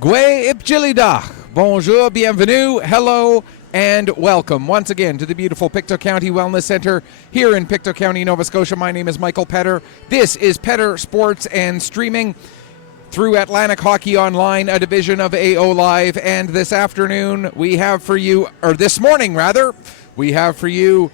Gwe Ipchilidach. Bonjour, bienvenue, hello, and welcome once again to the beautiful Pictou County Wellness Center here in Pictou County, Nova Scotia. My name is Michael Petter. This is Petter Sports and Streaming through Atlantic Hockey Online, a division of AO Live. And this afternoon we have for you, or this morning rather, we have for you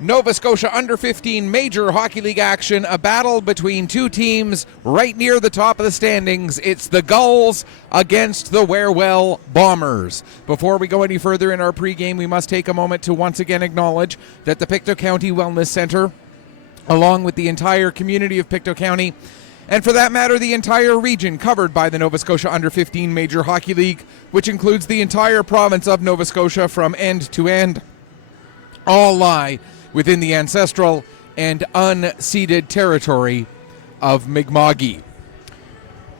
Nova Scotia Under 15 Major Hockey League action, a battle between two teams right near the top of the standings. It's the Gulls against the Wherewell Bombers. Before we go any further in our pregame, we must take a moment to once again acknowledge that the Pictou County Wellness Center, along with the entire community of Pictou County, and for that matter, the entire region covered by the Nova Scotia Under 15 Major Hockey League, which includes the entire province of Nova Scotia from end to end, all lie within the ancestral and unceded territory of Mi'kma'ki.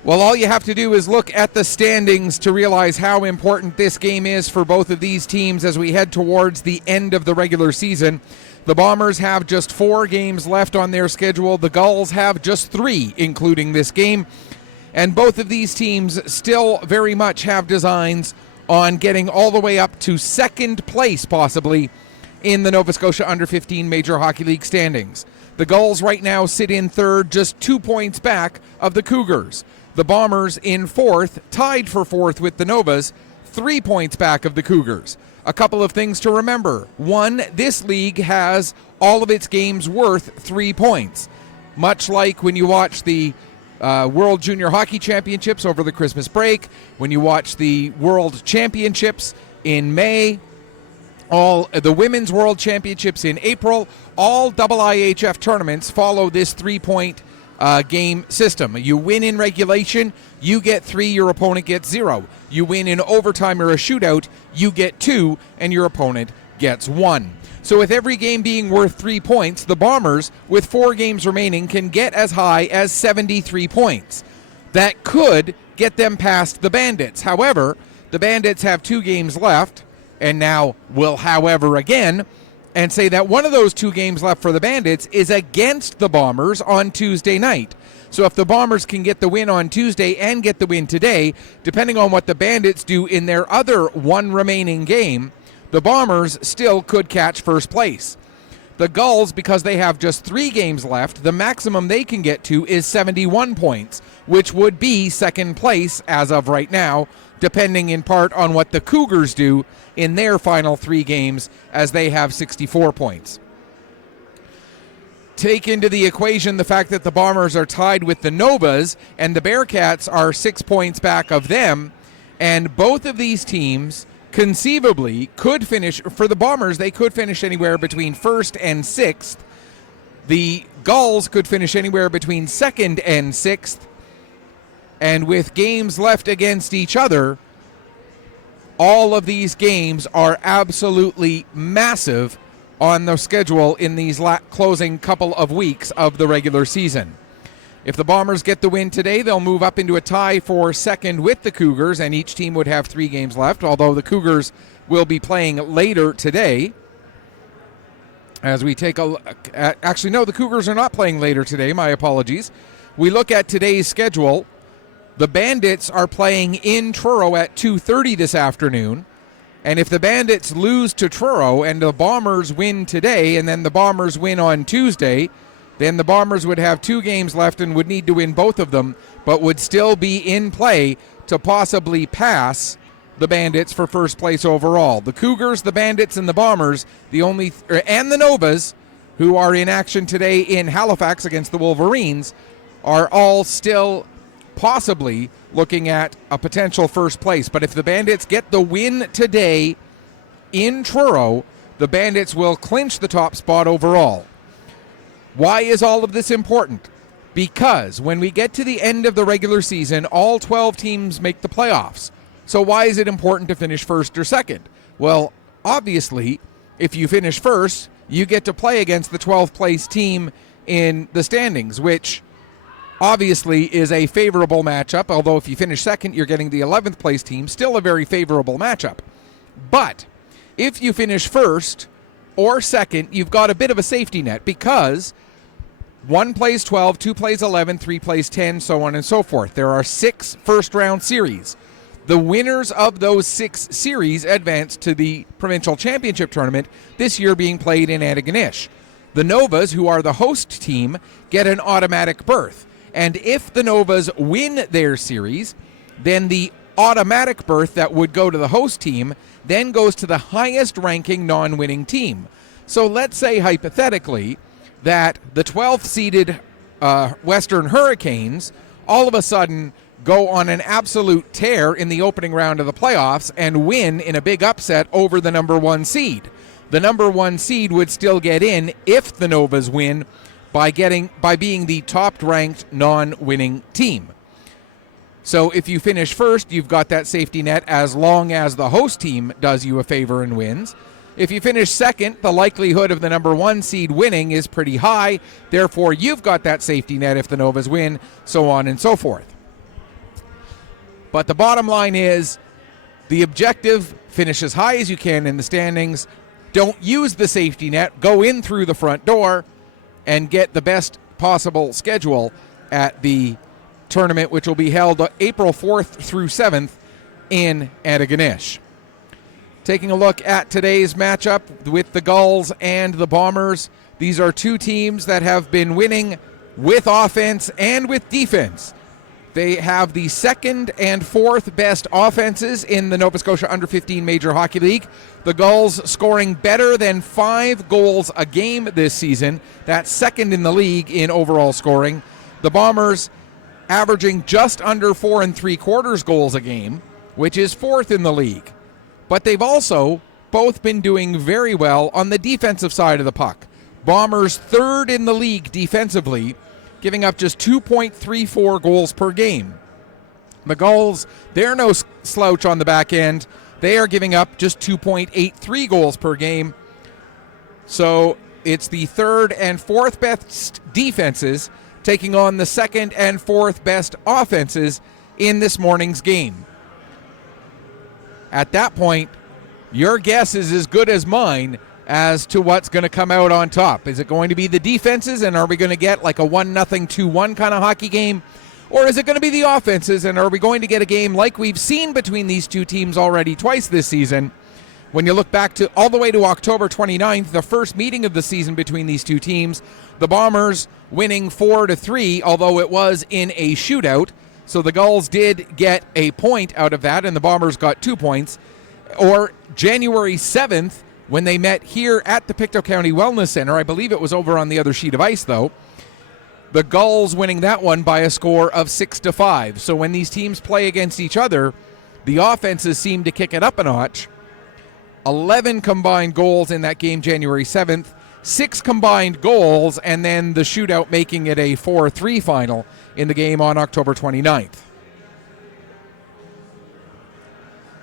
Well, all you have to do is look at the standings to realize how important this game is for both of these teams as we head towards the end of the regular season. The Bombers have just 4 games left on their schedule. The Gulls have just 3, including this game. And both of these teams still very much have designs on getting all the way up to second place, possibly, in the Nova Scotia Under 15 Major Hockey League standings. The Gulls right now sit in third, just 2 points back of the Cougars. The Bombers in fourth, tied for fourth with the Novas, 3 points back of the Cougars. A couple of things to remember. One, this league has all of its games worth 3 points. Much like when you watch the World Junior Hockey Championships over the Christmas break, when you watch the World Championships in May, all the Women's World Championships in April, all IIHF tournaments follow this 3-point game system. You win in regulation, you get 3, your opponent gets 0. You win in overtime or a shootout, you get 2, and your opponent gets 1. So with every game being worth 3 points, the Bombers, with 4 games remaining, can get as high as 73 points. That could get them past the Bandits. However, the Bandits have 2 games left, and now will however again, and say that one of those 2 games left for the Bandits is against the Bombers on Tuesday night. So if the Bombers can get the win on Tuesday and get the win today, depending on what the Bandits do in their other 1 remaining game, the Bombers still could catch first place. The Gulls, because they have just 3 games left, the maximum they can get to is 71 points, which would be second place as of right now, depending in part on what the Cougars do in their final 3 games, as they have 64 points. Take into the equation the fact that the Bombers are tied with the Novas and the Bearcats are 6 points back of them, and both of these teams conceivably could finish, for the Bombers, they could finish anywhere between 1st and 6th. The Gulls could finish anywhere between 2nd and 6th. And with games left against each other, all of these games are absolutely massive on the schedule in these closing couple of weeks of the regular season. If the Bombers get the win today, they'll move up into a tie for second with the Cougars, and each team would have 3 games left, although the Cougars will be playing later today. As we take a look at, actually, no, the Cougars are not playing later today. My apologies. We look at today's schedule. The Bandits are playing in Truro at 2:30 this afternoon. And if the Bandits lose to Truro and the Bombers win today and then the Bombers win on Tuesday, then the Bombers would have 2 games left and would need to win both of them, but would still be in play to possibly pass the Bandits for first place overall. The Cougars, the Bandits, and the Bombers, and the Novas, who are in action today in Halifax against the Wolverines, are all still possibly looking at a potential first place. But if the Bandits get the win today in Truro, the Bandits will clinch the top spot overall. Why is all of this important? Because when we get to the end of the regular season, all 12 teams make the playoffs. So why is it important to finish first or second? Well, obviously, if you finish first, you get to play against the 12th place team in the standings, which obviously is a favorable matchup, although if you finish second, you're getting the 11th place team, still a very favorable matchup. But if you finish first or second, you've got a bit of a safety net, because 1 plays 12, 2 plays 11, 3 plays 10, so on and so forth. There are 6 first-round series. The winners of those 6 series advance to the provincial championship tournament, this year being played in Antigonish. The Novas, who are the host team, get an automatic berth. And if the Novas win their series, then the automatic berth that would go to the host team then goes to the highest ranking non-winning team. So let's say hypothetically that the 12th seeded Western Hurricanes all of a sudden go on an absolute tear in the opening round of the playoffs and win in a big upset over the number 1 seed. The number 1 seed would still get in if the Novas win by being the top-ranked non-winning team. So if you finish first, you've got that safety net as long as the host team does you a favor and wins. If you finish second, the likelihood of the number 1 seed winning is pretty high. Therefore, you've got that safety net if the Novas win, so on and so forth. But the bottom line is the objective: finish as high as you can in the standings. Don't use the safety net. Go in through the front door and get the best possible schedule at the tournament, which will be held April 4th through 7th in Antigonish. Taking a look at today's matchup with the Gulls and the Bombers. These are 2 teams that have been winning with offense and with defense. They have the 2nd and 4th best offenses in the Nova Scotia Under-15 Major Hockey League. The Gulls scoring better than 5 goals a game this season. That's 2nd in the league in overall scoring. The Bombers averaging just under 4 3/4 goals a game, which is 4th in the league. But they've also both been doing very well on the defensive side of the puck. Bombers 3rd in the league defensively, giving up just 2.34 goals per game. The Gulls, they're no slouch on the back end. They are giving up just 2.83 goals per game. So it's the 3rd and 4th best defenses taking on the 2nd and 4th best offenses in this morning's game. At that point, your guess is as good as mine as to what's going to come out on top. Is it going to be the defenses, and are we going to get like a 1-0, 2-1 kind of hockey game? Or is it going to be the offenses, and are we going to get a game like we've seen between these 2 teams already twice this season? When you look back to all the way to October 29th, the first meeting of the season between these 2 teams, the Bombers winning 4-3, although it was in a shootout. So the Gulls did get a point out of that, and the Bombers got 2 points. Or January 7th, when they met here at the Pictou County Wellness Center. I believe it was over on the other sheet of ice, though. The Gulls winning that one by a score of 6-5. So when these teams play against each other, the offenses seem to kick it up a notch. 11 combined goals in that game January 7th. 6 combined goals, and then the shootout making it a 4-3 final in the game on October 29th.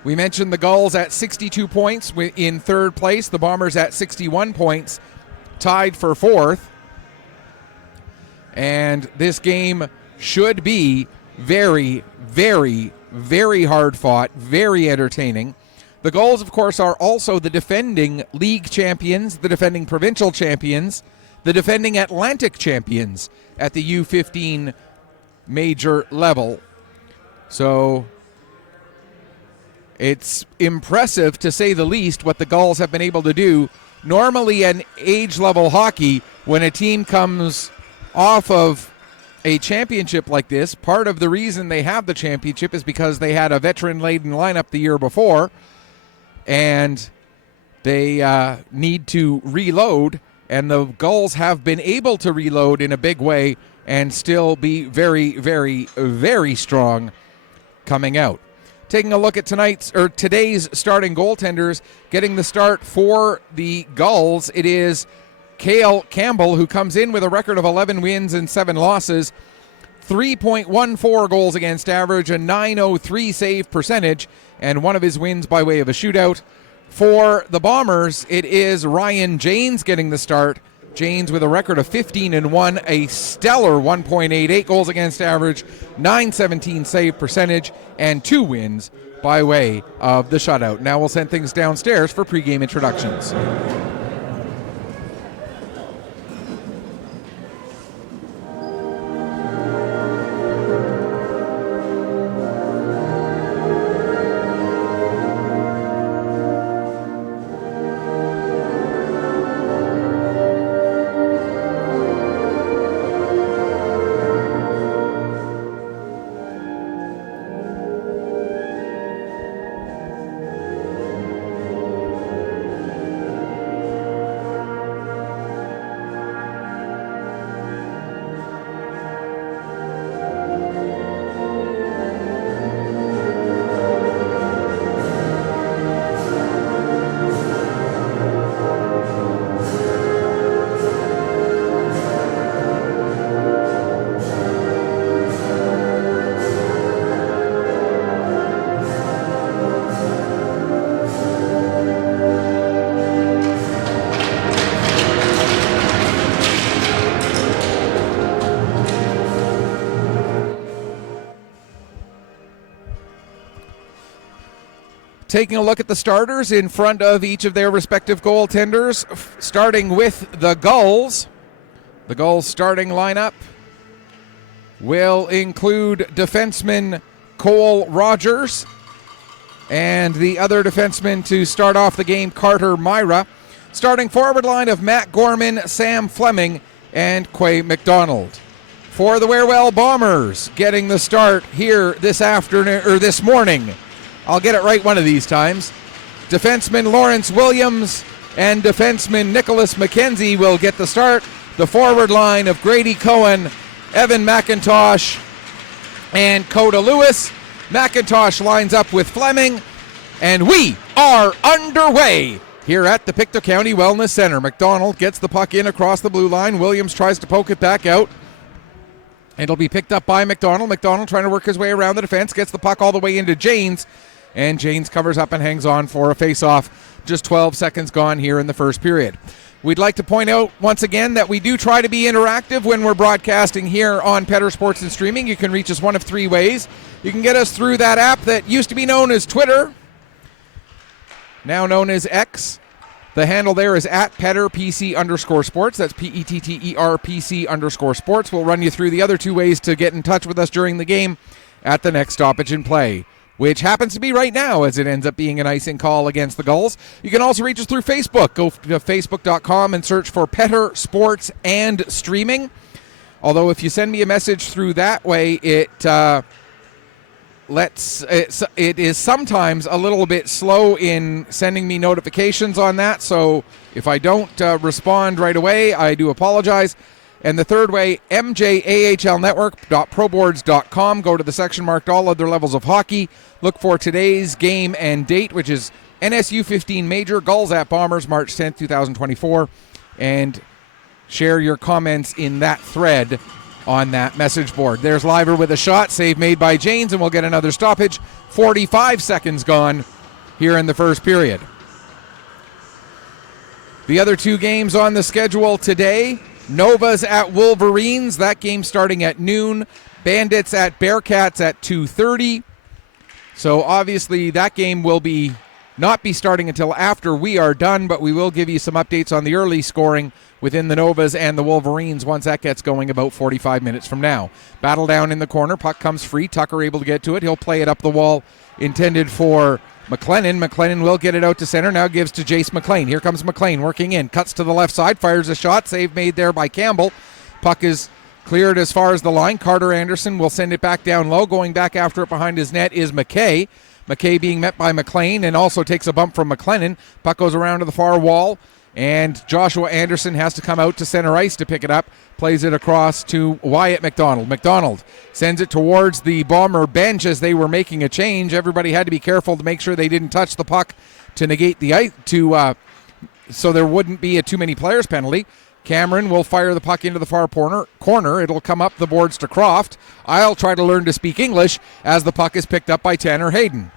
We mentioned the Gulls at 62 points in 3rd place. The Bombers at 61 points, tied for 4th. And this game should be very, very, very hard fought, very entertaining. The Gulls, of course, are also the defending league champions, the defending provincial champions, the defending Atlantic champions at the U15 major level. So it's impressive, to say the least, what the Gulls have been able to do. Normally in age-level hockey, when a team comes off of a championship like this, part of the reason they have the championship is because they had a veteran-laden lineup the year before, and they need to reload, and the Gulls have been able to reload in a big way and still be very, very, very strong coming out. Taking a look at today's starting goaltenders, getting the start for the Gulls, it is Cale Campbell, who comes in with a record of 11 wins and 7 losses, 3.14 goals against average, a .903 save percentage, and one of his wins by way of a shootout. For the Bombers, it is Ryan Janes getting the start. Janes with a record of 15-1, a stellar 1.88 goals against average, .917 save percentage, and 2 wins by way of the shutout. Now we'll send things downstairs for pregame introductions. Taking a look at the starters in front of each of their respective goaltenders, starting with the Gulls. The Gulls starting lineup will include defenseman Cole Rogers and the other defenseman to start off the game, Carter Myra. Starting forward line of Matt Gorman, Sam Fleming, and Quay McDonald. For the Wherewell Bombers, getting the start here this afternoon or this morning. I'll get it right one of these times. Defenseman Lawrence Williams and defenseman Nicholas McKenzie will get the start. The forward line of Grady Cohen, Evan McIntosh, and Coda Lewis. McIntosh lines up with Fleming, and we are underway here at the Pictou County Wellness Center. McDonald gets the puck in across the blue line. Williams tries to poke it back out. It'll be picked up by McDonald. McDonald trying to work his way around the defense, gets the puck all the way into Janes, and Janes covers up and hangs on for a face-off. Just 12 seconds gone here in the first period. We'd like to point out once again that we do try to be interactive when we're broadcasting here on Petter Sports and Streaming. You can reach us one of three ways. You can get us through that app that used to be known as Twitter, now known as X. The handle there is at PetterPC_sports. That's PETTERPC_sports. We'll run you through the other two ways to get in touch with us during the game at the next stoppage in play, which happens to be right now as it ends up being an icing call against the Gulls. You can also reach us through Facebook. Go to facebook.com and search for Petter Sports and Streaming. Although if you send me a message through that way, it is sometimes a little bit slow in sending me notifications on that. So if I don't respond right away, I do apologize. And the third way, mjahlnetwork.proboards.com. Go to the section marked all other levels of hockey. Look for today's game and date, which is NSU15Major, Gulls at Bombers, March 10th, 2024. And share your comments in that thread on that message board. There's Liver with a shot, save made by Janes, and we'll get another stoppage. 45 seconds gone here in the first period. The other two games on the schedule today, Novas at Wolverines, that game starting at noon. Bandits at Bearcats at 2:30. So obviously that game will not be starting until after we are done, but we will give you some updates on the early scoring within the Novas and the Wolverines once that gets going about 45 minutes from now. Battle down in the corner. Puck comes free. Tucker able to get to it. He'll play it up the wall, intended for McLennan. McLennan will get it out to center. Now gives to Jace McLean. Here comes McLean working in. Cuts to the left side. Fires a shot. Save made there by Campbell. Puck is cleared as far as the line. Carter Anderson will send it back down low. Going back after it behind his net is McKay. McKay being met by McLean and also takes a bump from McLennan. Puck goes around to the far wall. And Joshua Anderson has to come out to center ice to pick it up. Plays it across to Wyatt McDonald. McDonald sends it towards the Bomber bench as they were making a change. Everybody had to be careful to make sure they didn't touch the puck to negate the ice, so there wouldn't be a too many players penalty. Cameron will fire the puck into the far corner. It'll come up the boards to Croft. I'll try to learn to speak English as the puck is picked up by Tanner Hayden.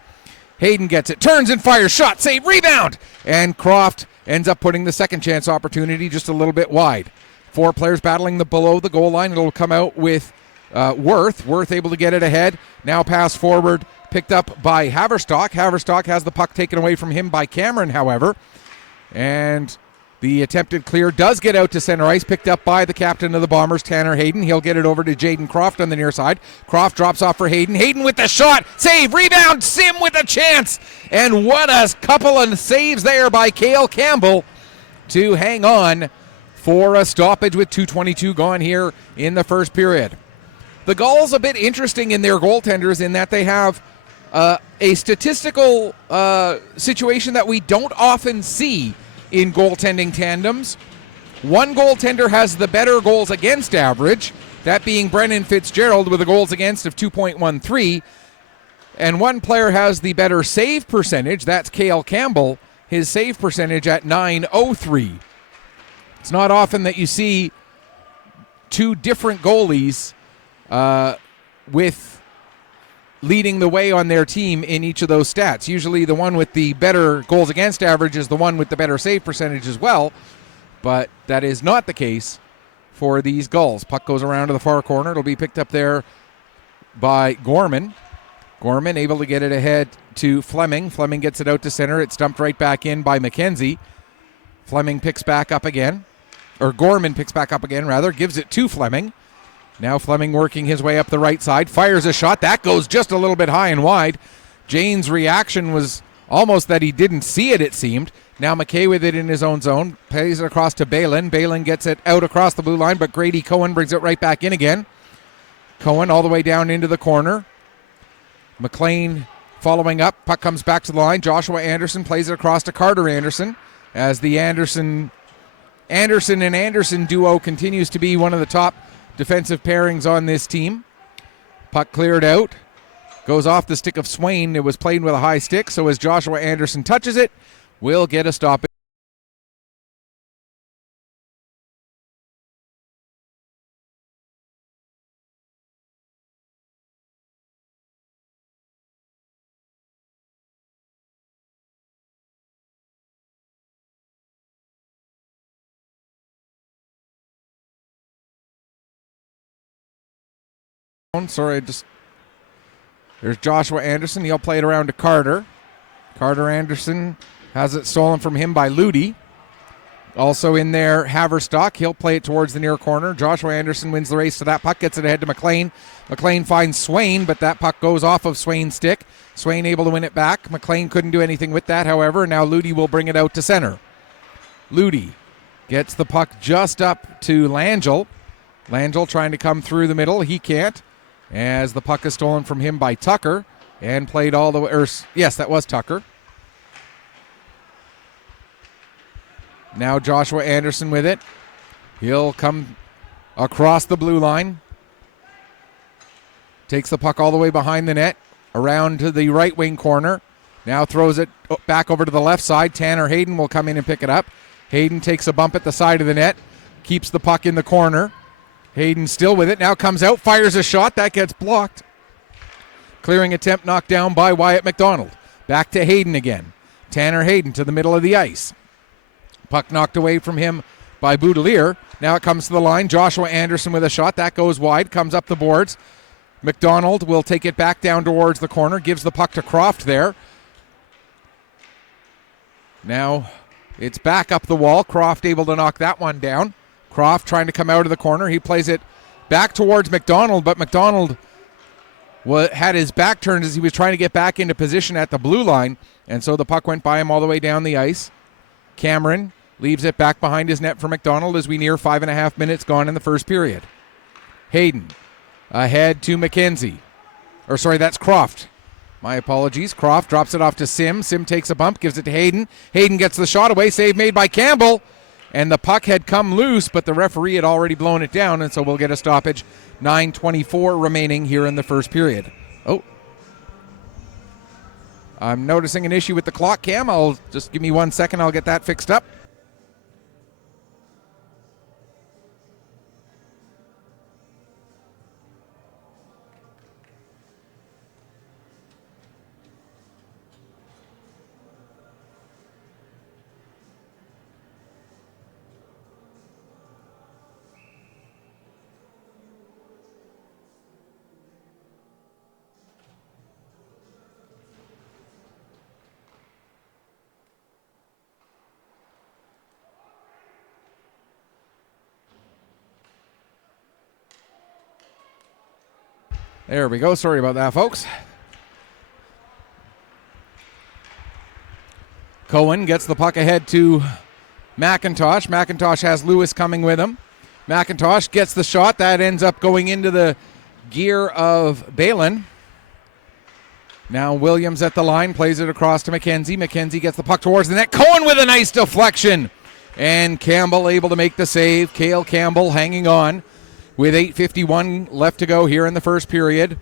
Hayden gets it, turns and fires, shot, save, rebound! And Croft ends up putting the second chance opportunity just a little bit wide. Four players battling below the goal line. It'll come out with Worth. Worth able to get it ahead. Now pass forward, picked up by Haverstock. Haverstock has the puck taken away from him by Cameron, however. And the attempted clear does get out to center ice, picked up by the captain of the Bombers, Tanner Hayden. He'll get it over to Jaden Croft on the near side. Croft drops off for Hayden. Hayden with the shot. Save, rebound, Sim with a chance. And what a couple of saves there by Cale Campbell to hang on for a stoppage with 2:22 gone here in the first period. The Gulls a bit interesting in their goaltenders in that they have a statistical situation that we don't often see in goaltending tandems. One goaltender has the better goals against average, that being Brennan Fitzgerald with a goals against of 2.13, and one player has the better save percentage, that's Cale Campbell, his save percentage at .903. It's not often that you see two different goalies with leading the way on their team in each of those stats. Usually the one with the better goals against average is the one with the better save percentage as well, but that is not the case for these Gulls. Puck goes around to the far corner. It'll be picked up there by Gorman. Gorman able to get it ahead to Fleming. Fleming gets it out to center. It's dumped right back in by McKenzie. Fleming picks back up again. Or Gorman picks back up again, rather. Gives it to Fleming. Now Fleming working his way up the right side. Fires a shot. That goes just a little bit high and wide. Jane's reaction was almost that he didn't see it, it seemed. Now McKay with it in his own zone. Plays it across to Balin. Balin gets it out across the blue line, but Grady Cohen brings it right back in again. Cohen all the way down into the corner. McLean following up. Puck comes back to the line. Joshua Anderson plays it across to Carter Anderson as the Anderson and Anderson duo continues to be one of the top defensive pairings on this team. Puck cleared out. Goes off the stick of Swain. It was played with a high stick, so as Joshua Anderson touches it, we'll get a stoppage. Sorry, there's Joshua Anderson. He'll play it around to Carter. Carter Anderson has it stolen from him by Ludi. Also in there, Haverstock. He'll play it towards the near corner. Joshua Anderson wins the race to that puck, gets it ahead to McLean. McLean finds Swain, but that puck goes off of Swain's stick. Swain able to win it back. McLean couldn't do anything with that, however. Now Ludi will bring it out to center. Ludi gets the puck just up to Langell. Langell trying to come through the middle. He can't, as the puck is stolen from him by Tucker and played all the way. Yes, that was Tucker. Now Joshua Anderson with it. He'll come across the blue line. Takes the puck all the way behind the net, around to the right wing corner. Now throws it back over to the left side. Tanner Hayden will come in and pick it up. Hayden takes a bump at the side of the net. Keeps the puck in the corner. Hayden still with it. Now comes out, fires a shot. That gets blocked. Clearing attempt knocked down by Wyatt McDonald. Back to Hayden again. Tanner Hayden to the middle of the ice. Puck knocked away from him by Boudelier. Now it comes to the line. Joshua Anderson with a shot. That goes wide. Comes up the boards. McDonald will take it back down towards the corner. Gives the puck to Croft there. Now it's back up the wall. Croft able to knock that one down. Croft trying to come out of the corner. He plays it back towards McDonald, but McDonald had his back turned as he was trying to get back into position at the blue line, and so the puck went by him all the way down the ice. Cameron leaves it back behind his net for McDonald as we near 5.5 minutes gone in the first period. Hayden ahead to McKenzie. That's Croft. My apologies. Croft drops it off to Sim. Sim takes a bump, gives it to Hayden. Hayden gets the shot away. Save made by Campbell. And the puck had come loose, but the referee had already blown it down, and so we'll get a stoppage. 9:24 remaining here in the first period. Oh. I'm noticing an issue with the clock, Cam. I'll just give me 1 second. I'll get that fixed up. There we go. Sorry about that, folks. Cohen gets the puck ahead to McIntosh. McIntosh has Lewis coming with him. McIntosh gets the shot. That ends up going into the gear of Balin. Now Williams at the line, plays it across to McKenzie. McKenzie gets the puck towards the net. Cohen with a nice deflection. And Campbell able to make the save. Cale Campbell hanging on with 8:51 left to go here in the first period.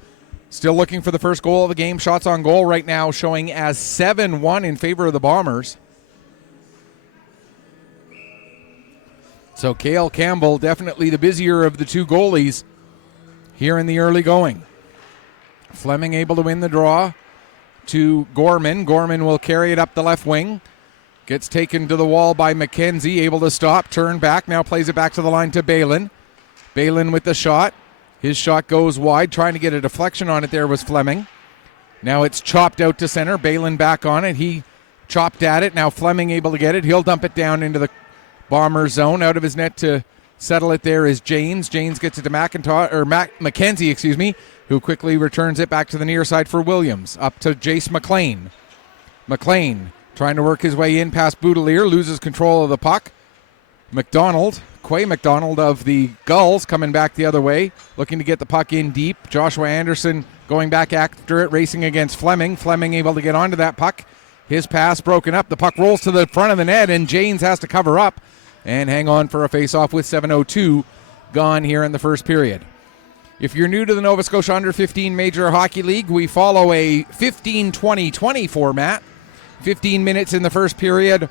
Still looking for the first goal of the game. Shots on goal right now showing as 7-1 in favor of the Bombers. So Cale Campbell definitely the busier of the two goalies here in the early going. Fleming able to win the draw to Gorman. Gorman will carry it up the left wing. Gets taken to the wall by McKenzie. Able to stop, turn back. Now plays it back to the line to Balin. Balin with the shot. His shot goes wide. Trying to get a deflection on it there was Fleming. Now it's chopped out to center. Balin back on it. He chopped at it. Now Fleming able to get it. He'll dump it down into the Bomber zone. Out of his net to settle it there is Janes. Janes gets it to McKenzie, who quickly returns it back to the near side for Williams. Up to Jace McLean. McLean trying to work his way in past Boudelier. Loses control of the puck. Quay McDonald of the Gulls coming back the other way, looking to get the puck in deep. Joshua Anderson going back after it, racing against Fleming. Fleming able to get onto that puck. His pass broken up. The puck rolls to the front of the net, and Janes has to cover up and hang on for a face-off with 7:02 gone here in the first period. If you're new to the Nova Scotia Under 15 Major Hockey League, we follow a 15-20-20 format. 15 minutes in the first period,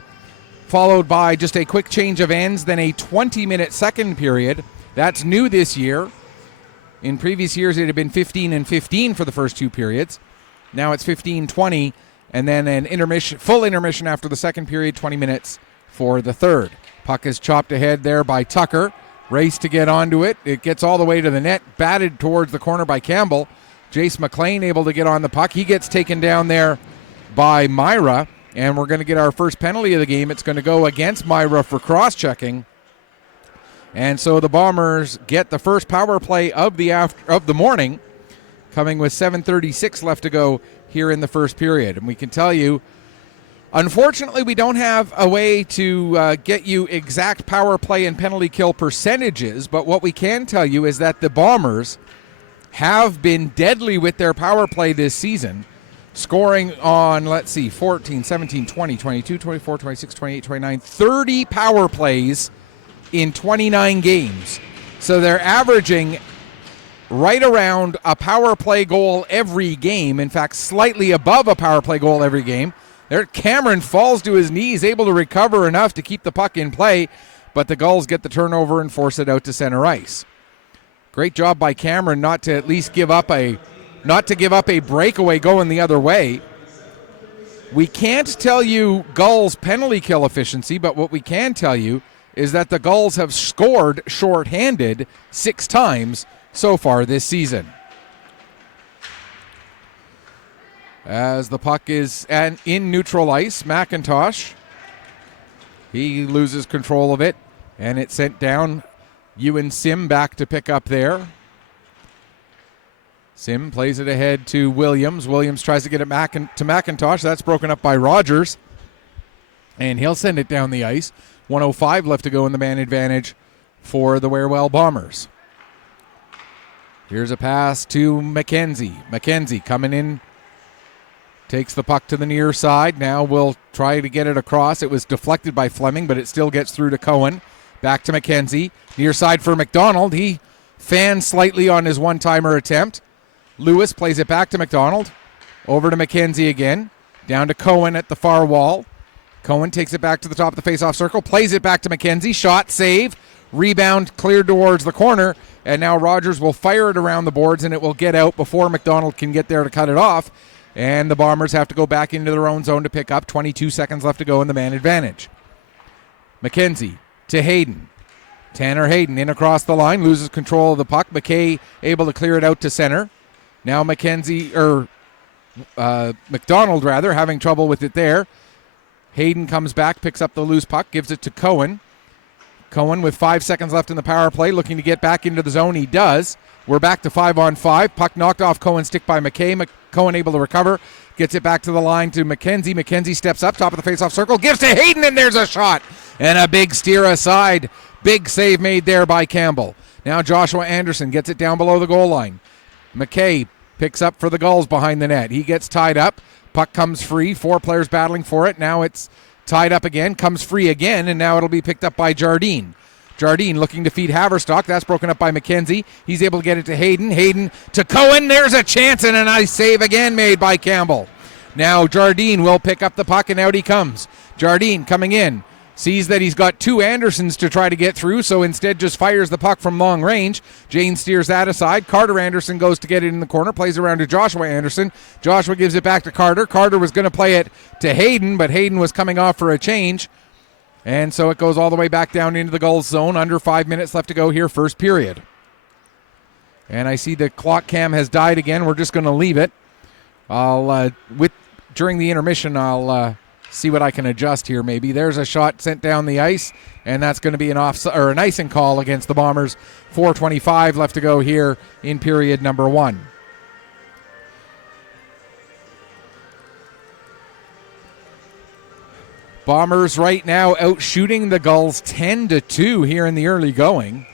followed by just a quick change of ends, then a 20-minute second period. That's new this year. In previous years, it had been 15 and 15 for the first two periods. Now it's 15-20, and then an intermission, full intermission after the second period, 20 minutes for the third. Puck is chopped ahead there by Tucker. Race to get onto it. It gets all the way to the net, batted towards the corner by Campbell. Jace McLean able to get on the puck. He gets taken down there by Myra, and we're going to get our first penalty of the game. It's going to go against Myra for cross-checking. And so the Bombers get the first power play of the morning, coming with 7:36 left to go here in the first period. And we can tell you, unfortunately, we don't have a way to get you exact power play and penalty kill percentages, but what we can tell you is that the Bombers have been deadly with their power play this season, scoring on, 14, 17, 20, 22, 24, 26, 28, 29, 30 power plays in 29 games. So they're averaging right around a power play goal every game. In fact, slightly above a power play goal every game. There, Cameron falls to his knees, able to recover enough to keep the puck in play, but the Gulls get the turnover and force it out to center ice. Great job by Cameron not to at least give up a breakaway going the other way. We can't tell you Gulls' penalty kill efficiency, but what we can tell you is that the Gulls have scored shorthanded 6 times so far this season. As the puck is in neutral ice, McIntosh, he loses control of it, and it's sent down. Ewan Sim back to pick up there. Sim plays it ahead to Williams. Williams tries to get it to McIntosh. That's broken up by Rogers, and he'll send it down the ice. 1:05 left to go in the man advantage for the Warewell Bombers. Here's a pass to McKenzie. McKenzie coming in, takes the puck to the near side. Now we'll try to get it across. It was deflected by Fleming, but it still gets through to Cohen. Back to McKenzie. Near side for McDonald. He fans slightly on his one-timer attempt. Lewis plays it back to McDonald. Over to McKenzie again. Down to Cohen at the far wall. Cohen takes it back to the top of the face-off circle. Plays it back to McKenzie. Shot, save. Rebound cleared towards the corner. And now Rogers will fire it around the boards, and it will get out before McDonald can get there to cut it off. And the Bombers have to go back into their own zone to pick up. 22 seconds left to go in the man advantage. McKenzie to Hayden. Tanner Hayden in across the line, loses control of the puck. McKay able to clear it out to center. Now McDonald having trouble with it there. Hayden comes back, picks up the loose puck, gives it to Cohen. Cohen with 5 seconds left in the power play, looking to get back into the zone. He does. We're back to 5-on-5. Puck knocked off Cohen's stick by McKay. Cohen able to recover. Gets it back to the line to McKenzie. McKenzie steps up, top of the face-off circle. Gives to Hayden, and there's a shot. And a big steer aside. Big save made there by Campbell. Now Joshua Anderson gets it down below the goal line. McKay picks up for the Gulls behind the net. He gets tied up. Puck comes free. 4 players battling for it. Now it's tied up again. Comes free again, and now it'll be picked up by Jardine. Jardine looking to feed Haverstock. That's broken up by McKenzie. He's able to get it to Hayden. Hayden to Cohen. There's a chance, and a nice save again made by Campbell. Now Jardine will pick up the puck, and out he comes. Jardine coming in. Sees that he's got 2 Andersons to try to get through, so instead just fires the puck from long range. Jane steers that aside. Carter Anderson goes to get it in the corner, plays around to Joshua Anderson. Joshua gives it back to Carter. Carter was going to play it to Hayden, but Hayden was coming off for a change. And so it goes all the way back down into the Gulls zone. Under 5 minutes left to go here, first period. And I see the clock cam has died again. We're just going to leave it. During the intermission, I'll see what I can adjust here. Maybe there's a shot sent down the ice, and that's going to be an icing call against the Bombers. 4:25 left to go here in period number 1. Bombers right now out shooting the Gulls 10-2 here in the early going.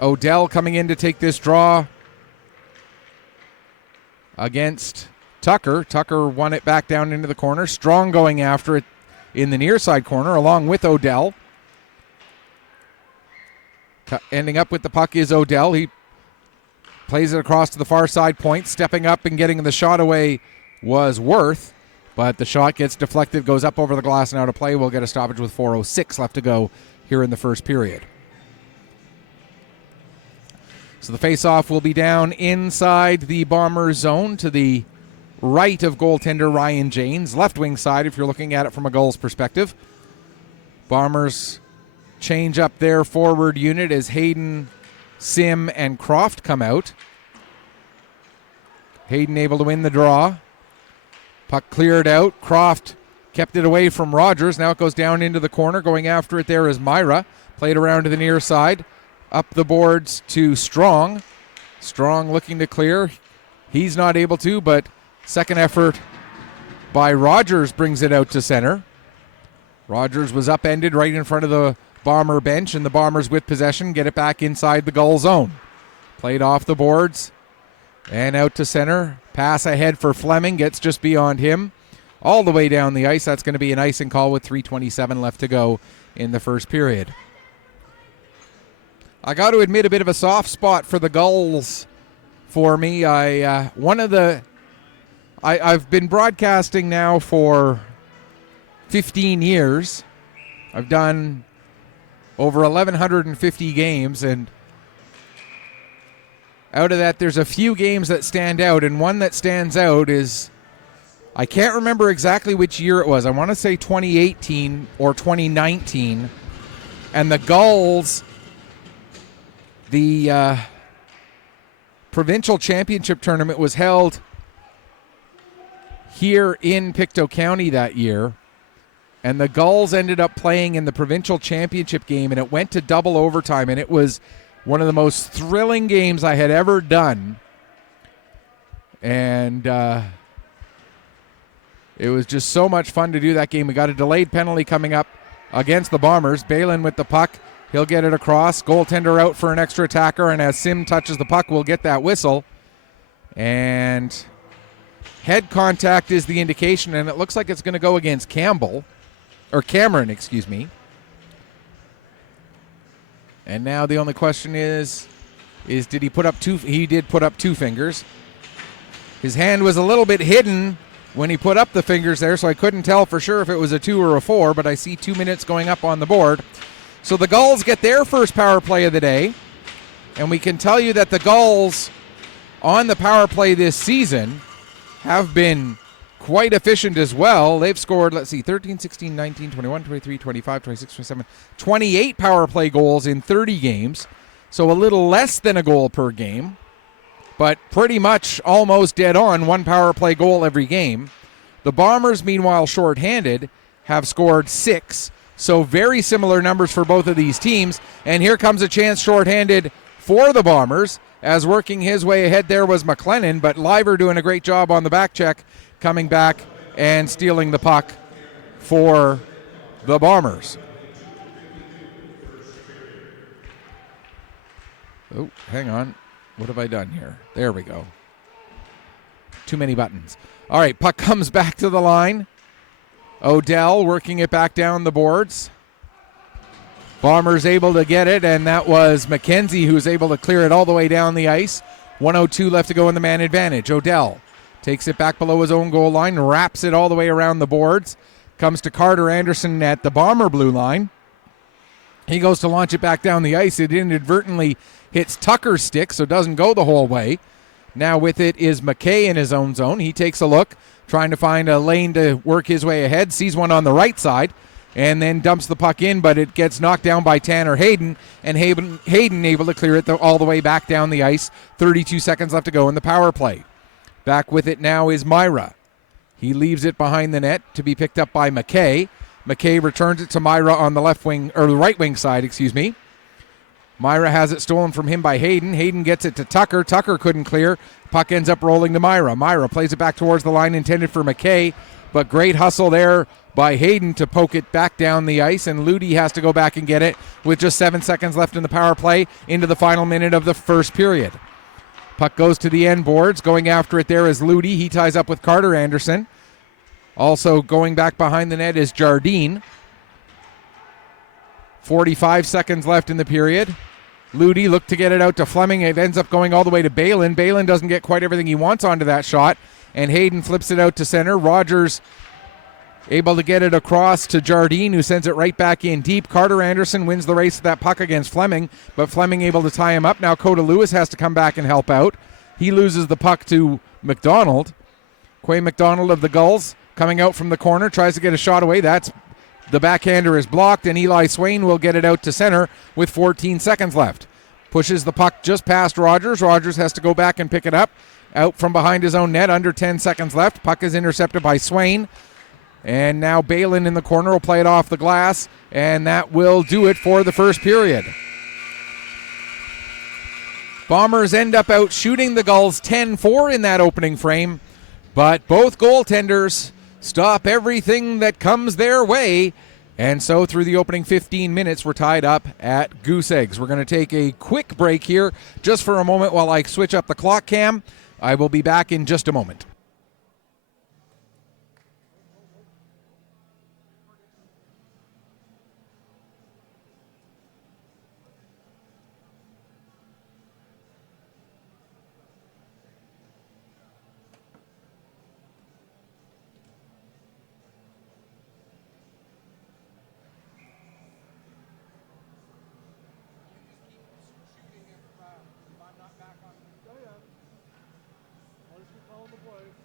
Odell coming in to take this draw against Tucker. Tucker won it back down into the corner. Strong going after it in the near side corner along with Odell. Ending up with the puck is Odell. He plays it across to the far side point. Stepping up and getting the shot away was Worth. But the shot gets deflected, goes up over the glass and out of play. We'll get a stoppage with 4:06 left to go here in the first period. So the face-off will be down inside the Bombers zone to the right of goaltender Ryan Janes. Left wing side if you're looking at it from a Gulls perspective. Bombers change up their forward unit as Hayden, Sim, and Croft come out. Hayden able to win the draw. Puck cleared out. Croft kept it away from Rogers. Now it goes down into the corner. Going after it there is Myra. Played around to the near side. Up the boards to Strong. Strong looking to clear. He's not able to, but second effort by Rogers brings it out to center. Rogers was upended right in front of the Bomber bench, and the Bombers with possession get it back inside the Gull zone. Played off the boards and out to center. Pass ahead for Fleming, gets just beyond him. All the way down the ice. That's going to be an icing call with 3:27 left to go in the first period. I got to admit a bit of a soft spot for the Gulls for me. I've been broadcasting now for 15 years. I've done over 1,150 games, and out of that, there's a few games that stand out, and one that stands out is, I can't remember exactly which year it was. I want to say 2018 or 2019, and the Gulls, the provincial championship tournament was held here in Pictou County that year, and the Gulls ended up playing in the provincial championship game, and it went to double overtime, and it was one of the most thrilling games I had ever done. And it was just so much fun to do that game. We got a delayed penalty coming up against the Bombers. Balin with the puck. He'll get it across. Goaltender out for an extra attacker, and as Sim touches the puck, we'll get that whistle. And head contact is the indication, and it looks like it's going to go against Cameron, excuse me. And now the only question is did he put up two? He did put up two fingers. His hand was a little bit hidden when he put up the fingers there, so I couldn't tell for sure if it was a 2 or a 4, but I see 2 minutes going up on the board. So the Gulls get their first power play of the day, and we can tell you that the Gulls on the power play this season have been quite efficient as well. They've scored, 13, 16, 19, 21, 23, 25, 26, 27, 28 power play goals in 30 games. So a little less than a goal per game, but pretty much almost dead on, one power play goal every game. The Bombers, meanwhile, shorthanded, have scored 6. So very similar numbers for both of these teams. And here comes a chance shorthanded for the Bombers, as working his way ahead there was McLennan, but Liver doing a great job on the back check, coming back and stealing the puck for the Bombers. Oh, hang on. What have I done here? There we go. Too many buttons. All right, puck comes back to the line. Odell working it back down the boards. Bombers able to get it, and that was McKenzie who was able to clear it all the way down the ice. 1:02 left to go in the man advantage. Odell takes it back below his own goal line, wraps it all the way around the boards, comes to Carter Anderson at the Bomber blue line. He goes to launch it back down the ice. It inadvertently hits Tucker's stick, so doesn't go the whole way. Now with it is McKay in his own zone. He takes a look, trying to find a lane to work his way ahead, sees one on the right side, and then dumps the puck in, but it gets knocked down by Tanner Hayden, and Hayden able to clear it all the way back down the ice. 32 seconds left to go in the power play. Back with it now is Myra. He leaves it behind the net to be picked up by McKay. McKay returns it to Myra on the left wing, or the right wing side, excuse me. Myra has it stolen from him by Hayden. Hayden gets it to Tucker. Tucker couldn't clear. Puck ends up rolling to Myra. Myra plays it back towards the line intended for McKay, but great hustle there by Hayden to poke it back down the ice, and Ludi has to go back and get it with just 7 seconds left in the power play into the final minute of the first period. Puck goes to the end boards. Going after it there is Ludi. He ties up with Carter Anderson. Also going back behind the net is Jardine. 45 seconds left in the period. Ludi looked to get it out to Fleming. It ends up going all the way to Balin. Balin doesn't get quite everything he wants onto that shot, and Hayden flips it out to center. Rogers able to get it across to Jardine, who sends it right back in deep. Carter Anderson wins the race to that puck against Fleming, but Fleming able to tie him up. Now Coda Lewis has to come back and help out. He loses the puck to McDonald. Quay McDonald of the Gulls coming out from the corner, tries to get a shot away. The backhander is blocked, and Eli Swain will get it out to center with 14 seconds left. Pushes the puck just past Rogers. Rogers has to go back and pick it up. Out from behind his own net, under 10 seconds left. Puck is intercepted by Swain. And now Balin in the corner will play it off the glass, and that will do it for the first period. Bombers end up out shooting the Gulls 10-4 in that opening frame, but both goaltenders stop everything that comes their way, and so through the opening 15 minutes, we're tied up at goose eggs. We're going to take a quick break here just for a moment while I switch up the clock cam. I will be back in just a moment. Why don't you call the boys?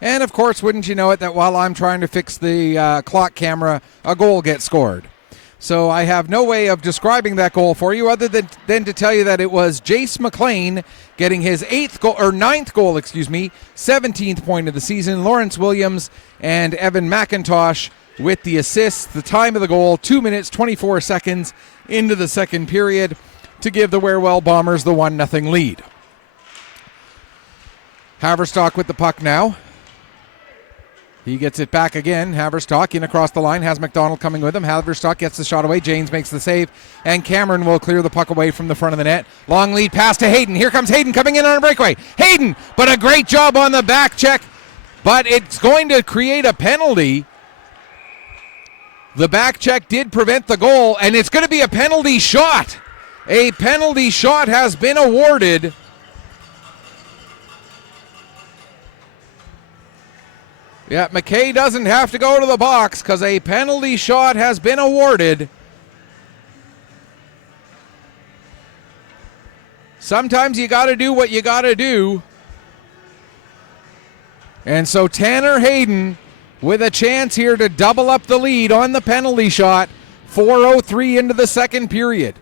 And, of course, wouldn't you know it, that while I'm trying to fix the clock camera, a goal gets scored. So I have no way of describing that goal for you other than to tell you that it was Jace McLean getting his ninth goal, 17th point of the season. Lawrence Williams and Evan McIntosh with the assists. The time of the goal, 2 minutes, 24 seconds into the second period to give the Wherewell Bombers the 1-0 lead. Haverstock with the puck now. He gets it back again. Haverstock in across the line. Has McDonald coming with him. Haverstock gets the shot away. James makes the save. And Cameron will clear the puck away from the front of the net. Long lead pass to Hayden. Here comes Hayden coming in on a breakaway. Hayden, but a great job on the back check. But it's going to create a penalty. The back check did prevent the goal. And it's going to be a penalty shot. A penalty shot has been awarded. Yeah, McKay doesn't have to go to the box because a penalty shot has been awarded. Sometimes you got to do what you got to do. And so Tanner Hayden with a chance here to double up the lead on the penalty shot. 4:03 into the second period.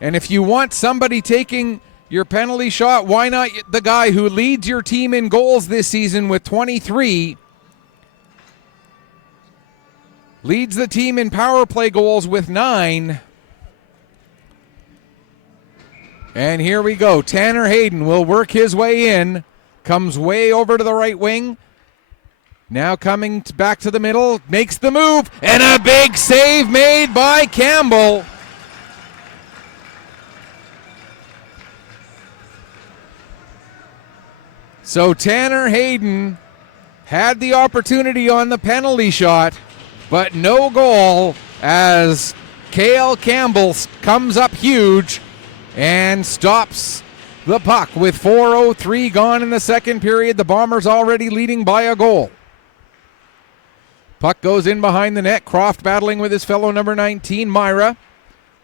And if you want somebody taking your penalty shot, why not the guy who leads your team in goals this season with 23? Leads the team in power play goals with 9. And here we go. Tanner Hayden will work his way in. Comes way over to the right wing. Now coming back to the middle. Makes the move. And a big save made by Campbell. So Tanner Hayden had the opportunity on the penalty shot, but no goal as Cale Campbell comes up huge and stops the puck with 4:03 gone in the second period. The Bombers already leading by a goal. Puck goes in behind the net. Croft battling with his fellow number 19, Myra.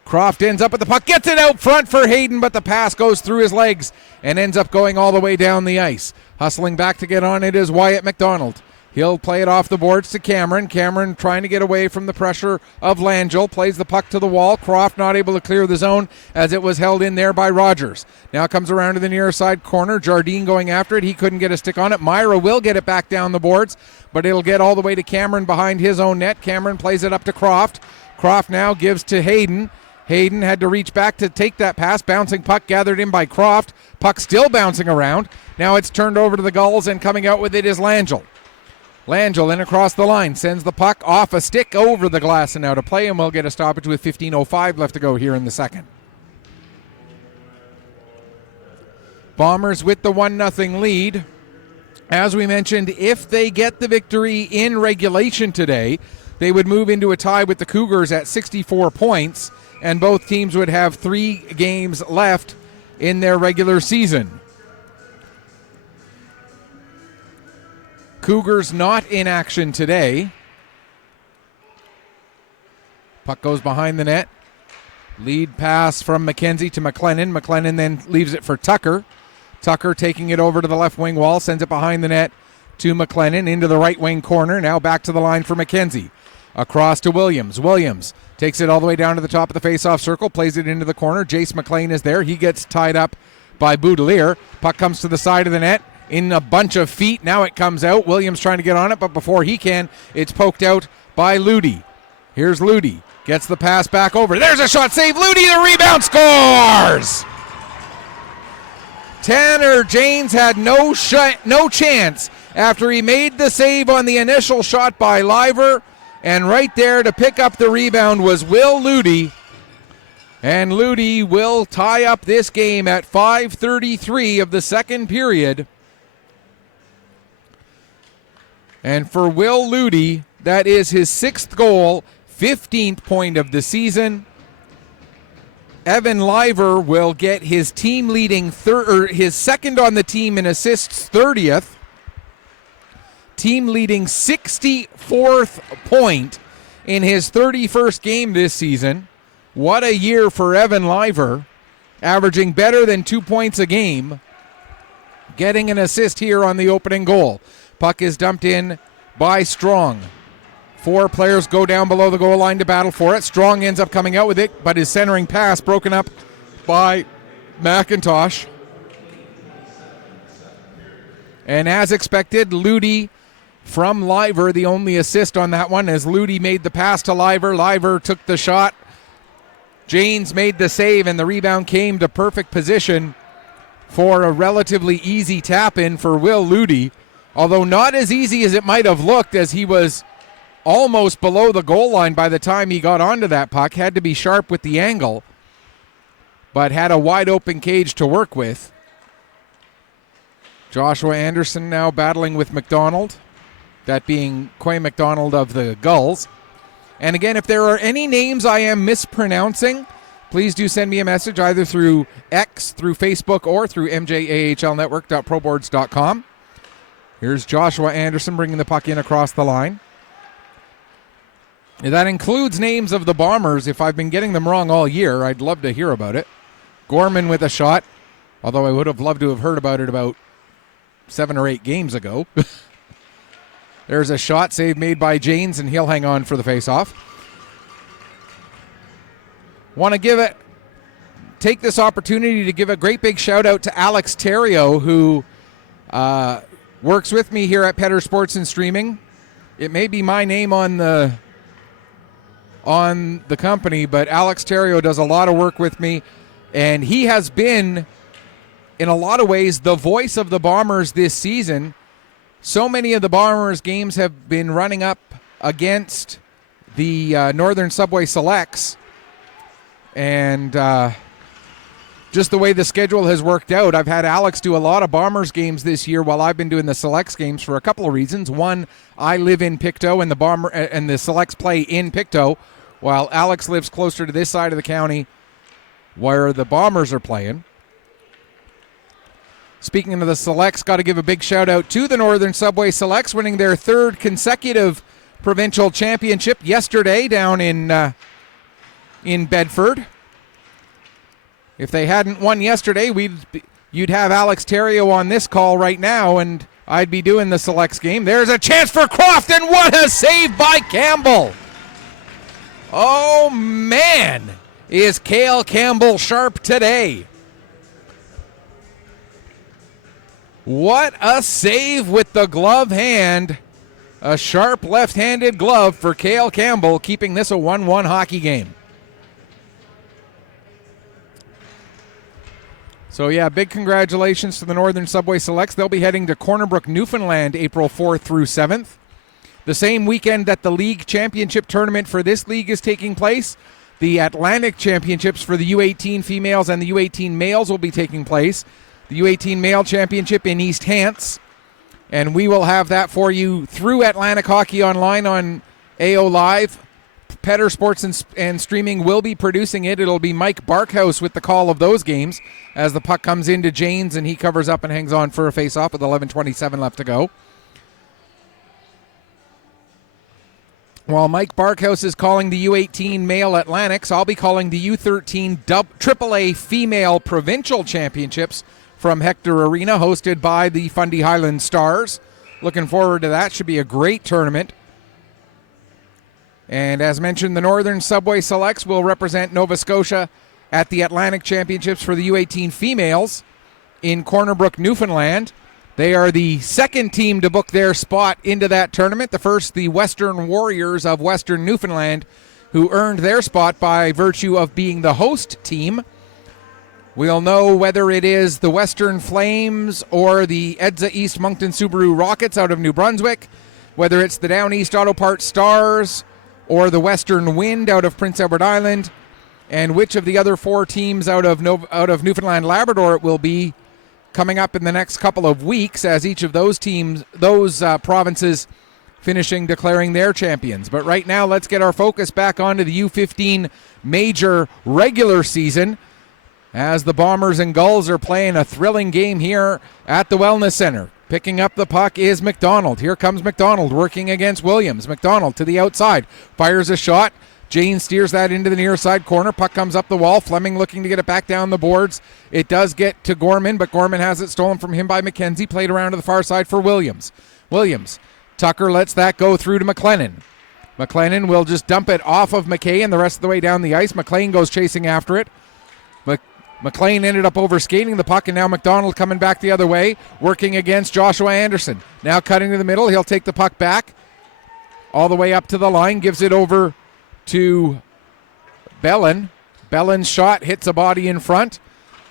Croft ends up with the puck, gets it out front for Hayden, but the pass goes through his legs and ends up going all the way down the ice. Hustling back to get on it is Wyatt McDonald. He'll play it off the boards to Cameron. Cameron trying to get away from the pressure of Langell. Plays the puck to the wall. Croft not able to clear the zone as it was held in there by Rogers. Now comes around to the near side corner. Jardine going after it. He couldn't get a stick on it. Myra will get it back down the boards, but it'll get all the way to Cameron behind his own net. Cameron plays it up to Croft. Croft now gives to Hayden. Hayden had to reach back to take that pass. Bouncing puck gathered in by Croft. Puck still bouncing around. Now it's turned over to the Gulls, and coming out with it is Langell. Langell in across the line, sends the puck off a stick over the glass and out of play, and we'll get a stoppage with 15:05 left to go here in the second. Bombers with the 1-0 lead. As we mentioned, if they get the victory in regulation today, they would move into a tie with the Cougars at 64 points, and both teams would have 3 games left in their regular season. Cougars not in action today. Puck goes behind the net. Lead pass from McKenzie to McLennan. McLennan then leaves it for Tucker. Tucker taking it over to the left wing wall, sends it behind the net to McLennan into the right wing corner. Now back to the line for McKenzie. Across to Williams. Williams takes it all the way down to the top of the face-off circle, plays it into the corner. Jace McLean is there. He gets tied up by Boudelier. Puck comes to the side of the net in a bunch of feet. Now it comes out. Williams trying to get on it, but before he can, it's poked out by Ludi. Here's Ludi. Gets the pass back over. There's a shot save. Ludi, the rebound, scores! Tanner James had no chance after he made the save on the initial shot by Liver. And right there to pick up the rebound was Will Ludi. And Ludi will tie up this game at 5:33 of the second period. And for Will Ludi, that is his 6th goal, 15th point of the season. Evan Liver will get his team leading his second on the team in assists, 30th. Team leading 64th point in his 31st game this season. What a year for Evan Liver, averaging better than 2 points a game, getting an assist here on the opening goal. Puck is dumped in by Strong. 4 players go down below the goal line to battle for it. Strong ends up coming out with it, but his centering pass broken up by McIntosh. And as expected, Ludi from Liver, the only assist on that one, as Ludi made the pass to Liver. Liver took the shot. Janes made the save, and the rebound came to perfect position for a relatively easy tap-in for Will Ludi, although not as easy as it might have looked, as he was almost below the goal line by the time he got onto that puck. Had to be sharp with the angle, but had a wide-open cage to work with. Joshua Anderson now battling with McDonald, that being Quay McDonald of the Gulls. And again, if there are any names I am mispronouncing, please do send me a message either through X, through Facebook, or through mjahlnetwork.proboards.com. Here's Joshua Anderson bringing the puck in across the line. That includes names of the Bombers. If I've been getting them wrong all year, I'd love to hear about it. Gorman with a shot, although I would have loved to have heard about it about 7 or 8 games ago. There's a shot save made by Janes, and he'll hang on for the faceoff. Want to take this opportunity to give a great big shout out to Alex Terrio, who works with me here at Petter Sports and Streaming. It may be my name on the company, but Alex Terrio does a lot of work with me, and he has been, in a lot of ways, the voice of the Bombers this season. So many of the Bombers games have been running up against the Northern Subway Selects, and just the way the schedule has worked out, I've had Alex do a lot of Bombers games this year while I've been doing the Selects games for a couple of reasons. One, I live in Pictou, and the Selects play in Pictou, while Alex lives closer to this side of the county where the Bombers are playing. Speaking of the Selects, got to give a big shout out to the Northern Subway Selects, winning their 3rd consecutive provincial championship yesterday down in Bedford. If they hadn't won yesterday, you'd have Alex Terrio on this call right now, and I'd be doing the Selects game. There's a chance for Croft, and what a save by Campbell! Oh man, is Cale Campbell sharp today? What a save with the glove hand. A sharp left-handed glove for Cale Campbell, keeping this a 1-1 hockey game. So yeah, big congratulations to the Northern Subway Selects. They'll be heading to Corner Brook, Newfoundland, April 4th through 7th. The same weekend that the league championship tournament for this league is taking place, the Atlantic Championships for the U18 females and the U18 males will be taking place. The U18 Male Championship in East Hants, and we will have that for you through Atlantic Hockey Online on AO Live. Petter Sports and Streaming will be producing it. It'll be Mike Barkhouse with the call of those games as the puck comes into Janes and he covers up and hangs on for a face-off with 11:27 left to go. While Mike Barkhouse is calling the U18 Male Atlantics, I'll be calling the U13 AAA Female Provincial Championships from Hector Arena, hosted by the Fundy Highland Stars. Looking forward to that. Should be a great tournament. And as mentioned, the Northern Subway Selects will represent Nova Scotia at the Atlantic Championships for the U18 females in Corner Brook, Newfoundland. They are the second team to book their spot into that tournament. The first, the Western Warriors of Western Newfoundland, who earned their spot by virtue of being the host team. We'll know whether it is the Western Flames or the EDSA East Moncton Subaru Rockets out of New Brunswick, whether it's the Down East Auto Parts Stars or the Western Wind out of Prince Edward Island, and which of the other 4 teams out of Newfoundland Labrador it will be coming up in the next couple of weeks, as each of those teams, provinces finishing declaring their champions. But right now, let's get our focus back onto the U15 Major regular season, as the Bombers and Gulls are playing a thrilling game here at the Wellness Center. Picking up the puck is McDonald. Here comes McDonald working against Williams. McDonald to the outside, fires a shot. Jane steers that into the near side corner. Puck comes up the wall. Fleming looking to get it back down the boards. It does get to Gorman, but Gorman has it stolen from him by McKenzie. Played around to the far side for Williams. Williams. Tucker lets that go through to McLennan. McLennan will just dump it off of McKay and the rest of the way down the ice. McLean goes chasing after it. McLean ended up overskating the puck, and now McDonald coming back the other way, working against Joshua Anderson. Now cutting to the middle. He'll take the puck back all the way up to the line, gives it over to Bellin. Bellin's shot hits a body in front,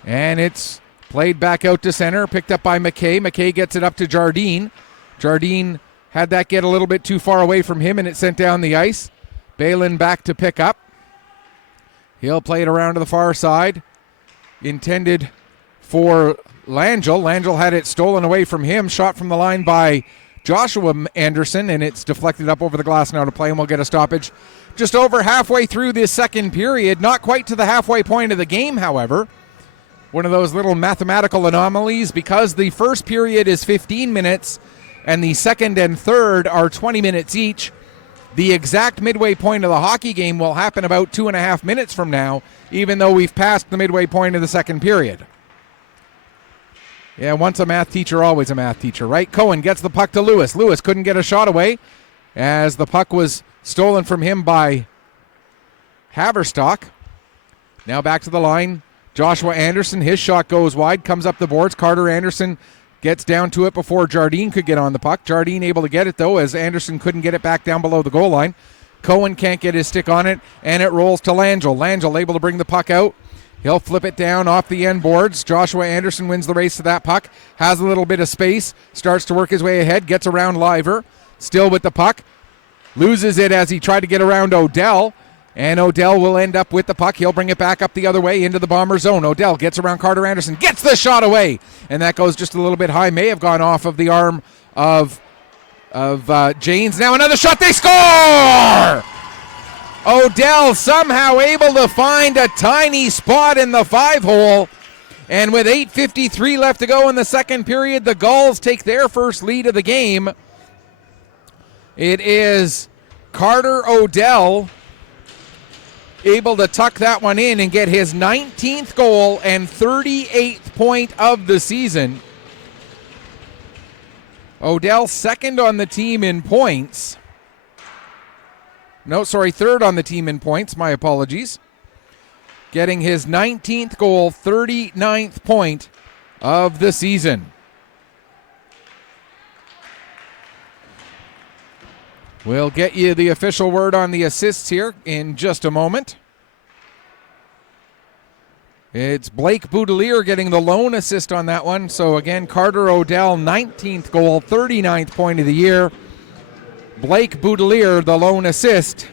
and it's played back out to center, picked up by McKay. McKay gets it up to Jardine. Jardine had that get a little bit too far away from him, and it sent down the ice. Balin back to pick up. He'll play it around to the far side. Intended for Langell. Langell had it stolen away from him. Shot from the line by Joshua Anderson, and it's deflected up over the glass now to play, and we'll get a stoppage just over halfway through this second period. Not quite to the halfway point of the game, however. One of those little mathematical anomalies, because the first period is 15 minutes and the second and third are 20 minutes each. The exact midway point of the hockey game will happen about 2.5 minutes from now, even though we've passed the midway point of the second period. Yeah, once a math teacher, always a math teacher, right? Cohen gets the puck to Lewis. Lewis couldn't get a shot away as the puck was stolen from him by Haverstock. Now back to the line. Joshua Anderson, his shot goes wide, comes up the boards. Carter Anderson gets down to it before Jardine could get on the puck. Jardine able to get it, though, as Anderson couldn't get it back down below the goal line. Cohen can't get his stick on it, and it rolls to Langell. Langell able to bring the puck out. He'll flip it down off the end boards. Joshua Anderson wins the race to that puck, has a little bit of space, starts to work his way ahead, gets around Liver, still with the puck, loses it as he tried to get around Odell, and Odell will end up with the puck. He'll bring it back up the other way into the Bomber zone. Odell gets around Carter Anderson, gets the shot away, and that goes just a little bit high. May have gone off of the arm of Janes. Now another shot. They score! Odell somehow able to find a tiny spot in the 5-hole. And with 8:53 left to go in the second period, the Gulls take their first lead of the game. It is Carter Odell able to tuck that one in and get his 19th goal and 38th point of the season. Odell second on the team in points. Third on the team in points. My apologies. Getting his 19th goal, 39th point of the season. We'll get you the official word on the assists here in just a moment. It's Blake Boudelier getting the lone assist on that one. So again, Carter Odell, 19th goal, 39th point of the year. Blake Boudelier, the lone assist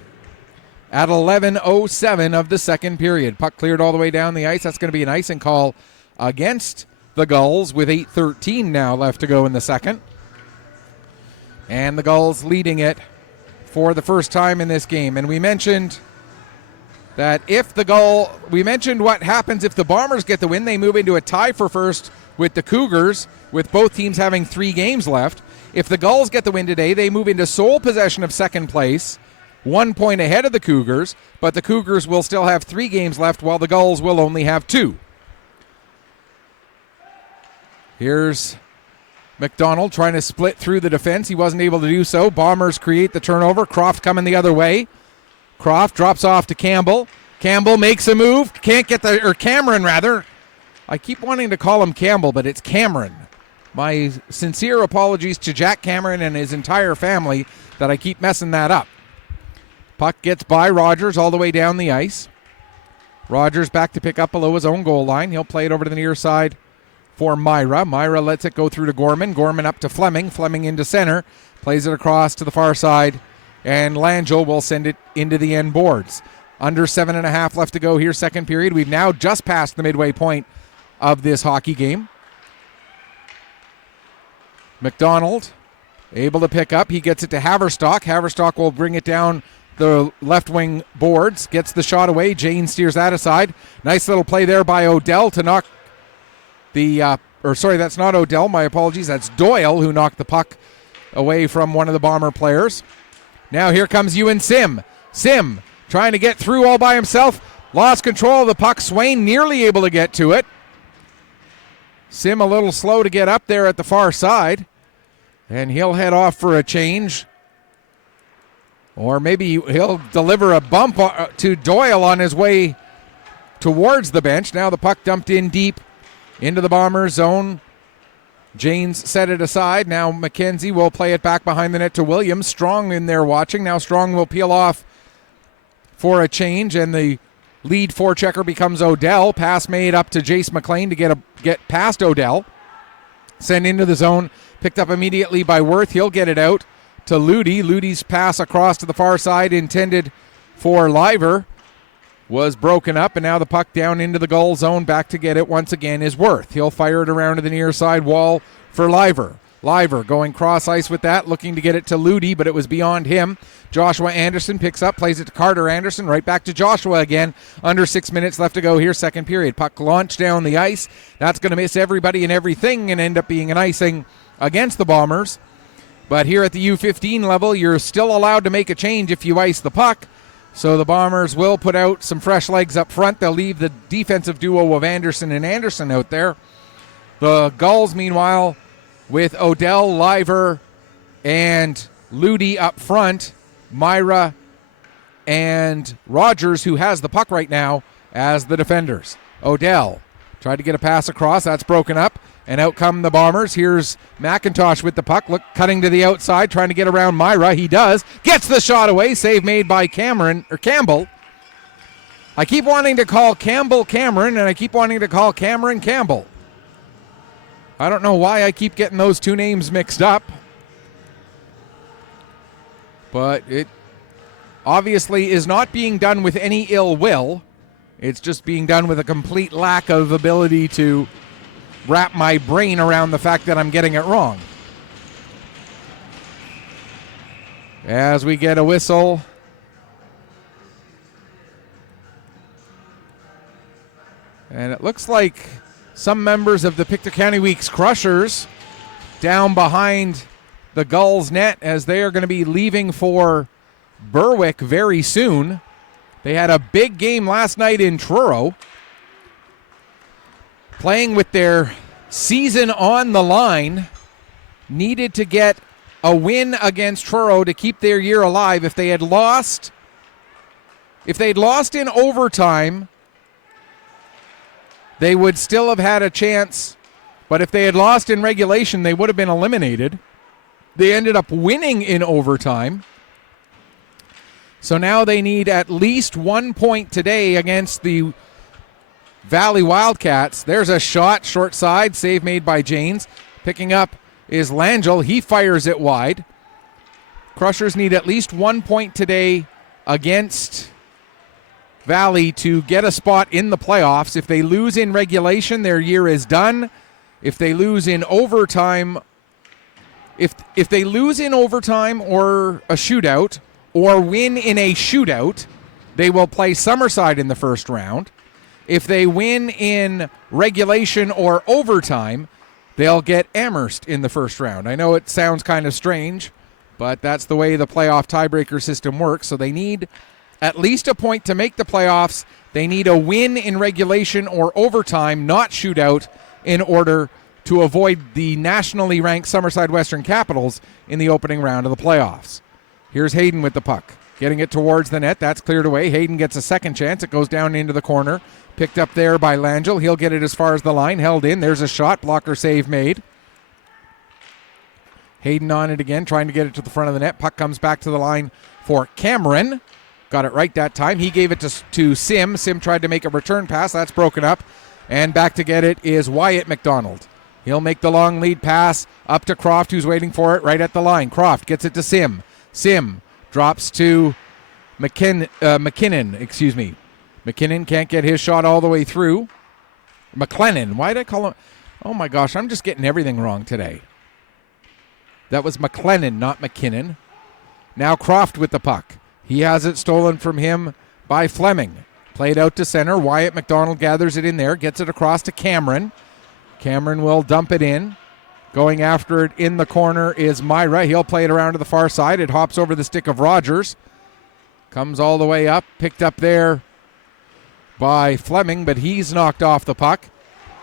at 11:07 of the second period. Puck cleared all the way down the ice. That's going to be an icing call against the Gulls with 8:13 now left to go in the second. And the Gulls leading it for the first time in this game. And we mentioned that we mentioned what happens if the Bombers get the win. They move into a tie for first with the Cougars, with both teams having 3 games left. If the Gulls get the win today, they move into sole possession of second place, 1 point ahead of the Cougars, but the Cougars will still have 3 games left while the Gulls will only have 2. Here's McDonald trying to split through the defense. He wasn't able to do so. Bombers create the turnover. Croft coming the other way. Croft drops off to Campbell. Campbell makes a move. Cameron rather. I keep wanting to call him Campbell, but it's Cameron. My sincere apologies to Jack Cameron and his entire family that I keep messing that up. Puck gets by Rogers all the way down the ice. Rogers back to pick up below his own goal line. He'll play it over to the near side for Myra. Myra lets it go through to Gorman. Gorman up to Fleming. Fleming into center. Plays it across to the far side. And Langell will send it into the end boards. Under 7.5 left to go here, second period. We've now just passed the midway point of this hockey game. McDonald able to pick up. He gets it to Haverstock. Haverstock will bring it down the left wing boards. Gets the shot away. Jane steers that aside. Nice little play there by Odell to knock that's not Odell. My apologies. That's Doyle who knocked the puck away from one of the Bomber players. Now here comes Ewan Sim. Sim trying to get through all by himself. Lost control of the puck. Swain nearly able to get to it. Sim a little slow to get up there at the far side. And he'll head off for a change. Or maybe he'll deliver a bump to Doyle on his way towards the bench. Now the puck dumped in deep into the Bombers' zone. Janes set it aside. Now McKenzie will play it back behind the net to Williams. Strong in there watching. Now Strong will peel off for a change, and the lead forechecker becomes Odell. Pass made up to Jace McLean to get past Odell. Sent into the zone. Picked up immediately by Worth. He'll get it out to Ludi. Ludi's pass across to the far side intended for Liver was broken up, and now the puck down into the goal zone. Back to get it once again is Worth. He'll fire it around to the near side wall for Liver. Liver going cross ice with that, looking to get it to Ludi, but it was beyond him. Joshua Anderson picks up, plays it to Carter Anderson, right back to Joshua again. Under 6 minutes left to go here, second period. Puck launched down the ice. That's going to miss everybody and everything and end up being an icing against the Bombers. But here at the U15 level, you're still allowed to make a change if you ice the puck. So the Bombers will put out some fresh legs up front. They'll leave the defensive duo of Anderson and Anderson out there. The Gulls, meanwhile, with Odell, Liver, and Ludi up front, Myra and Rogers, who has the puck right now, as the defenders. Odell tried to get a pass across. That's broken up. And out come the Bombers. Here's McIntosh with the puck, cutting to the outside, trying to get around Myra. He does. Gets the shot away. Save made by Campbell. I keep wanting to call Campbell Cameron, and I keep wanting to call Cameron Campbell. I don't know why I keep getting those two names mixed up. But it obviously is not being done with any ill will. It's just being done with a complete lack of ability to wrap my brain around the fact that I'm getting it wrong. As we get a whistle. And it looks like some members of the Pictou County Week's Crushers down behind the Gulls net, as they are going to be leaving for Berwick very soon. They had a big game last night in Truro, playing with their season on the line. Needed to get a win against Truro to keep their year alive. If they'd lost in overtime, they would still have had a chance. But if they had lost in regulation, they would have been eliminated. They ended up winning in overtime. So now they need at least 1 point today against the Valley Wildcats. There's a shot, short side, save made by Janes. Picking up is Langell. He fires it wide. Crushers need at least 1 point today against Valley to get a spot in the playoffs. If they lose in regulation, their year is done. If they lose in overtime, if they lose in overtime or a shootout, or win in a shootout, they will play Summerside in the first round. If they win in regulation or overtime, they'll get Amherst in the first round. I know it sounds kind of strange, but that's the way the playoff tiebreaker system works. So they need at least a point to make the playoffs. They need a win in regulation or overtime, not shootout, in order to avoid the nationally ranked Summerside Western Capitals in the opening round of the playoffs. Here's Hayden with the puck, getting it towards the net. That's cleared away. Hayden gets a second chance. It goes down into the corner. Picked up there by Langell. He'll get it as far as the line. Held in. There's a shot. Blocker save made. Hayden on it again, trying to get it to the front of the net. Puck comes back to the line for Cameron. Got it right that time. He gave it to Sim. Sim tried to make a return pass. That's broken up. And back to get it is Wyatt McDonald. He'll make the long lead pass up to Croft, who's waiting for it right at the line. Croft gets it to Sim. Sim drops to McKinnon. McKinnon can't get his shot all the way through. McLennan. Why did I call him? Oh, my gosh. I'm just getting everything wrong today. That was McLennan, not McKinnon. Now Croft with the puck. He has it stolen from him by Fleming. Played out to center. Wyatt McDonald gathers it in there. Gets it across to Cameron. Cameron will dump it in. Going after it in the corner is Myra. He'll play it around to the far side. It hops over the stick of Rogers. Comes all the way up. Picked up there by Fleming, but he's knocked off the puck.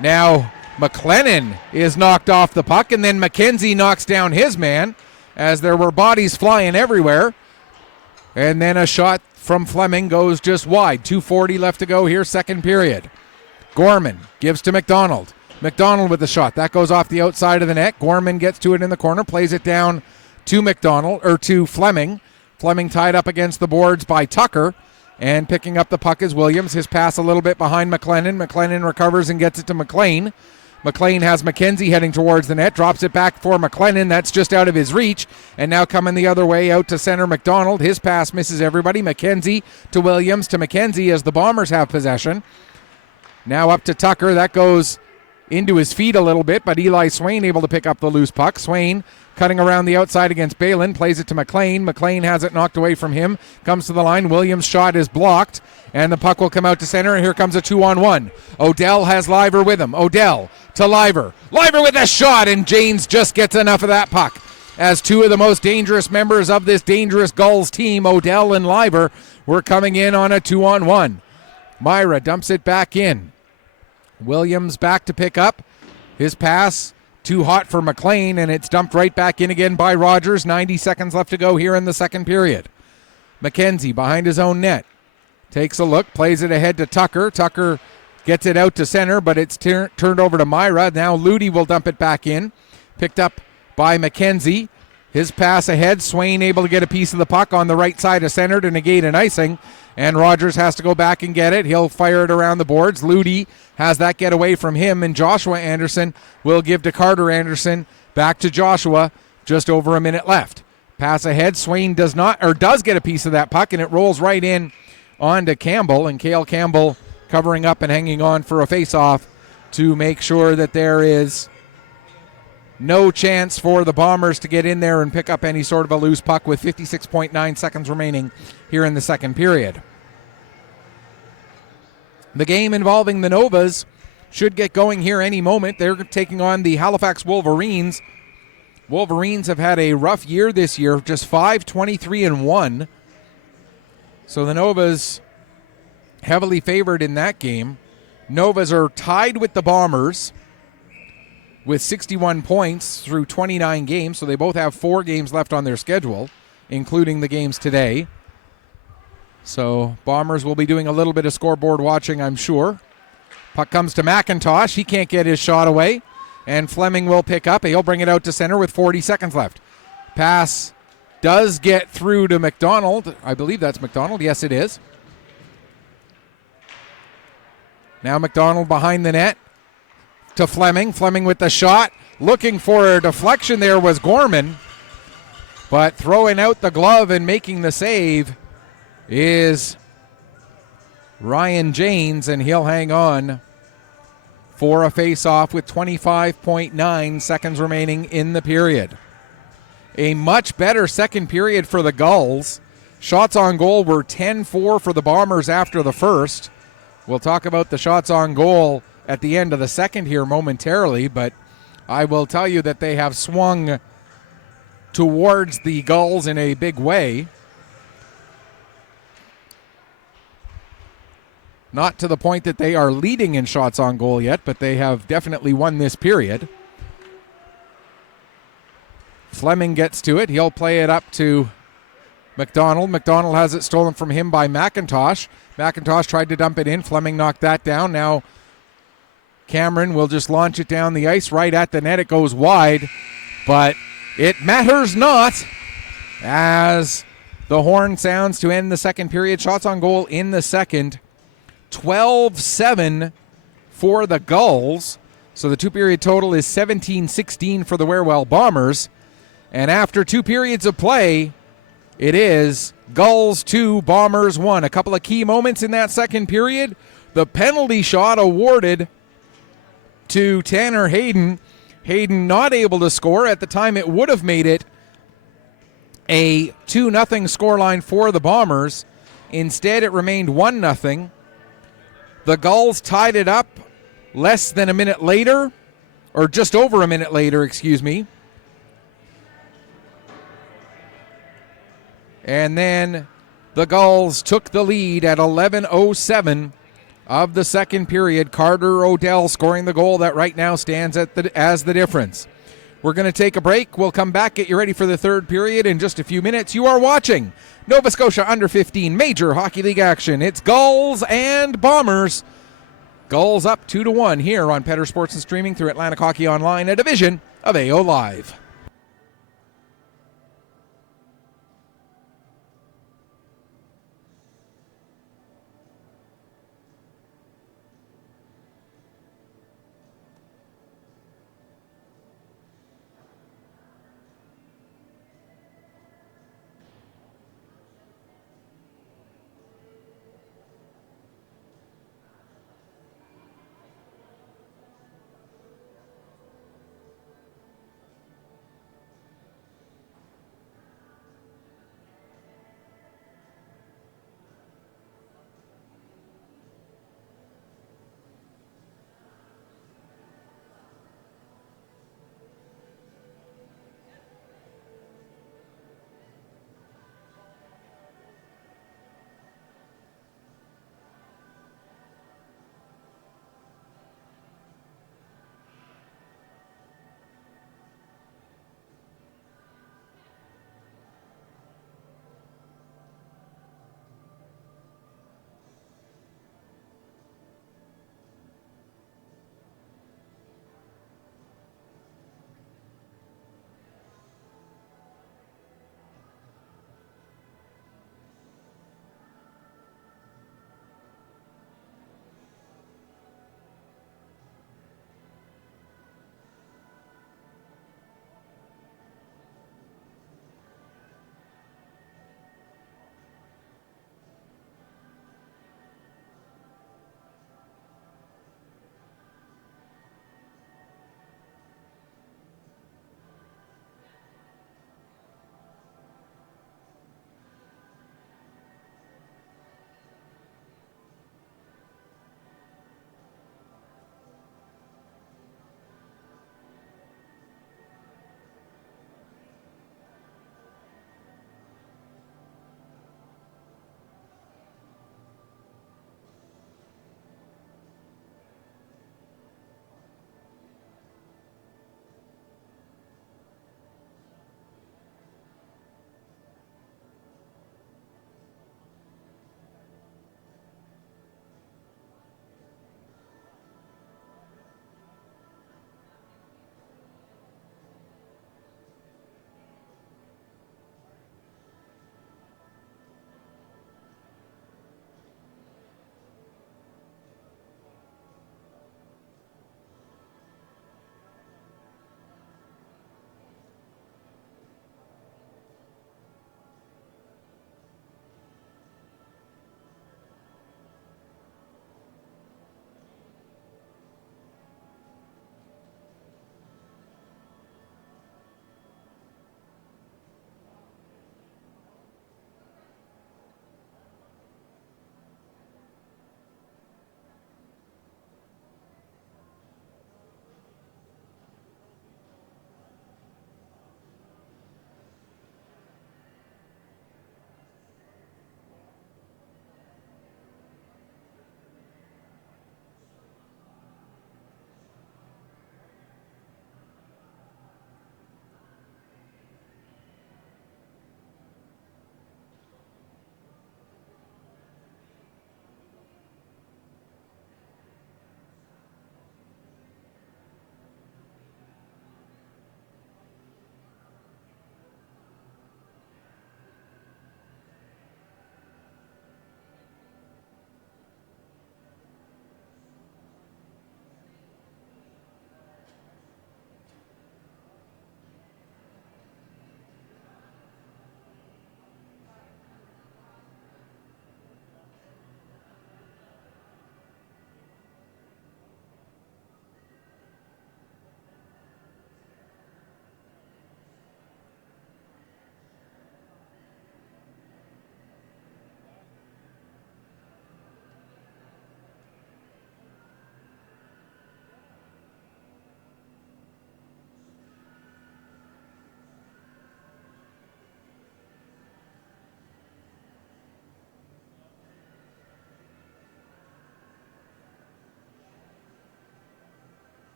Now McLennan is knocked off the puck, and then McKenzie knocks down his man as there were bodies flying everywhere. And then a shot from Fleming goes just wide. 2:40 left to go here, second period. Gorman gives to McDonald. McDonald with the shot. That goes off the outside of the net. Gorman gets to it in the corner, plays it down to to Fleming. Fleming tied up against the boards by Tucker. And picking up the puck is Williams. His pass a little bit behind McLennan. McLennan recovers and gets it to McLean. McLean has McKenzie heading towards the net, drops it back for McLennan. That's just out of his reach. And now coming the other way out to center McDonald. His pass misses everybody. McKenzie to Williams to McKenzie as the Bombers have possession. Now up to Tucker. That goes into his feet a little bit, but Eli Swain able to pick up the loose puck. Swain cutting around the outside against Balin, plays it to McLean. McLean has it knocked away from him, comes to the line. Williams' shot is blocked, and the puck will come out to center, and here comes a 2-on-1. Odell has Liver with him. Odell to Liver. Liver with a shot, and Janes just gets enough of that puck. As two of the most dangerous members of this dangerous Gulls team, Odell and Liver, were coming in on a 2-on-1. Myra dumps it back in. Williams back to pick up. His pass too hot for McLean, and it's dumped right back in again by Rogers. 90 seconds left to go here in the second period. McKenzie behind his own net. Takes a look, plays it ahead to Tucker. Tucker gets it out to center, but it's turned over to Myra. Now Ludi will dump it back in. Picked up by McKenzie. His pass ahead. Swain able to get a piece of the puck on the right side of center to negate an icing. And Rogers has to go back and get it. He'll fire it around the boards. Ludi has that get away from him, and Joshua Anderson will give to Carter Anderson. Back to Joshua. Just over a minute left. Pass ahead. Swain does get a piece of that puck, and it rolls right in onto Campbell, and Cale Campbell covering up and hanging on for a face-off to make sure that there is no chance for the Bombers to get in there and pick up any sort of a loose puck with 56.9 seconds remaining here in the second period. The game involving the Novas should get going here any moment. They're taking on the Halifax Wolverines. Wolverines have had a rough year this year, just 5-23-1. So the Novas heavily favored in that game. Novas are tied with the Bombers with 61 points through 29 games, so they both have 4 games left on their schedule, including the games today. So Bombers will be doing a little bit of scoreboard watching, I'm sure. Puck comes to McIntosh. He can't get his shot away, and Fleming will pick up. He'll bring it out to center with 40 seconds left. Pass does get through to McDonald. I believe that's McDonald. Yes, it is. Now McDonald behind the net to Fleming. Fleming with the shot. Looking for a deflection there was Gorman. But throwing out the glove and making the save is Ryan Janes, and he'll hang on for a face-off with 25.9 seconds remaining in the period. A much better second period for the Gulls. Shots on goal were 10-4 for the Bombers after the first. We'll talk about the shots on goal at the end of the second here momentarily, but I will tell you that they have swung towards the Gulls in a big way. Not to the point that they are leading in shots on goal yet, but they have definitely won this period. Fleming gets to it. He'll play it up to McDonald. McDonald has it stolen from him by McIntosh. McIntosh tried to dump it in. Fleming knocked that down. Now Cameron will just launch it down the ice right at the net. It goes wide, but it matters not as the horn sounds to end the second period. Shots on goal in the second. 12-7 for the Gulls. So the two-period total is 17-16 for the Wherewell Bombers. And after 2 periods of play, it is Gulls 2, Bombers 1. A couple of key moments in that second period. The penalty shot awarded to Tanner Hayden. Hayden not able to score. At the time, it would have made it a 2-0 scoreline for the Bombers. Instead, it remained 1-0. The Gulls tied it up less than a minute later, or just over a minute later, excuse me. And then the Gulls took the lead at 11:07 of the second period. Carter Odell scoring the goal that right now stands as the difference. We're going to take a break. We'll come back, get you ready for the third period in just a few minutes. You are watching Nova Scotia Under 15 Major Hockey League action. It's Gulls and Bombers. Gulls up 2-1 here on Petter Sports and Streaming through Atlantic Hockey Online, a division of AO Live.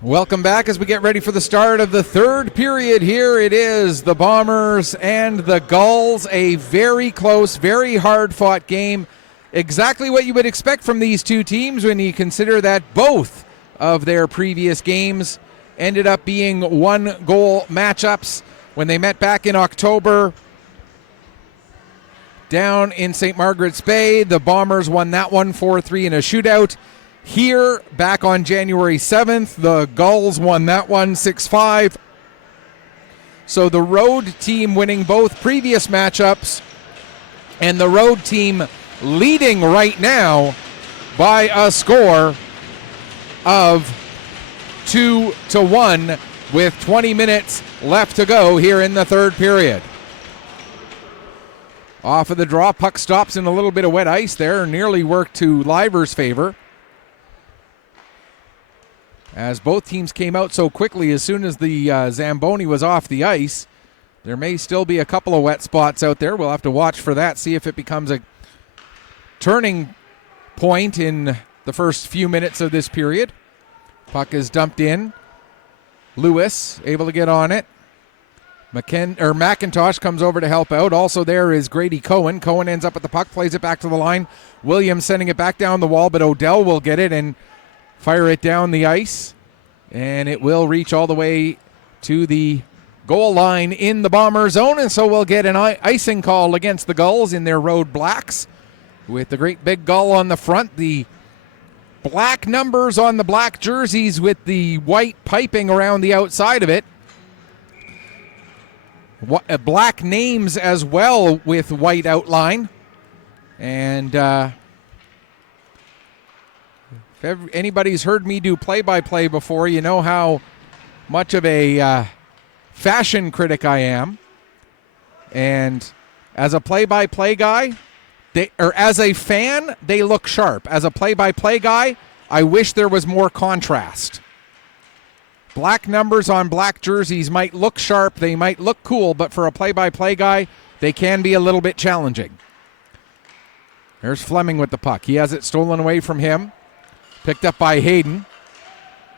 Welcome back as we get ready for the start of the third period. Here it is, the Bombers and the Gulls. A very close, very hard-fought game. Exactly what you would expect from these two teams when you consider that both of their previous games ended up being one-goal matchups. When they met back in October down in St. Margaret's Bay, the Bombers won that one 4-3 in a shootout. Here, back on January 7th, the Gulls won that one 6-5. So the road team winning both previous matchups, and the road team leading right now by a score of 2-1 with 20 minutes left to go here in the third period. Off of the draw, puck stops in a little bit of wet ice there, nearly worked to Liver's favor, as both teams came out so quickly as soon as the Zamboni was off the ice. There may still be a couple of wet spots out there. We'll have to watch for that, see if it becomes a turning point in the first few minutes of this period. Puck is dumped in. Lewis able to get on it. McIntosh comes over to help out. Also there is Grady Cohen. Cohen ends up with the puck, plays it back to the line. Williams sending it back down the wall, but Odell will get it and fire it down the ice, and it will reach all the way to the goal line in the Bomber zone, and so we'll get an icing call against the Gulls in their road blacks with the great big gull on the front, the black numbers on the black jerseys with the white piping around the outside of it. Black names as well with white outline. And if anybody's heard me do play-by-play before, you know how much of a fashion critic I am. And as a play-by-play guy, as a fan, they look sharp. As a play-by-play guy, I wish there was more contrast. Black numbers on black jerseys might look sharp, they might look cool, but for a play-by-play guy, they can be a little bit challenging. There's Fleming with the puck. He has it stolen away from him. Picked up by Hayden.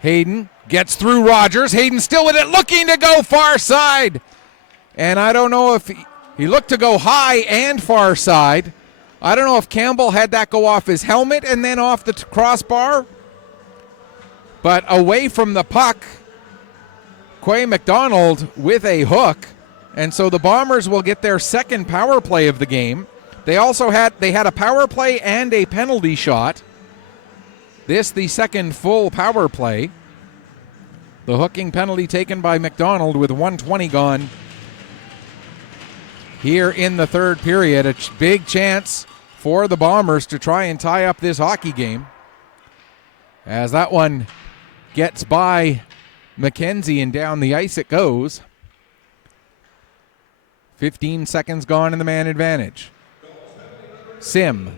Hayden gets through Rogers. Hayden still with it, looking to go far side. And I don't know if he looked to go high and far side. I don't know if Campbell had that go off his helmet and then off the crossbar. But away from the puck, Quay McDonald with a hook. And so the Bombers will get their second power play of the game. They had a power play and a penalty shot. This, the second full power play. The hooking penalty taken by McDonald with 1:20 gone here in the third period. A big chance for the Bombers to try and tie up this hockey game, as that one gets by McKenzie and down the ice it goes. 15 seconds gone in the man advantage. Sim.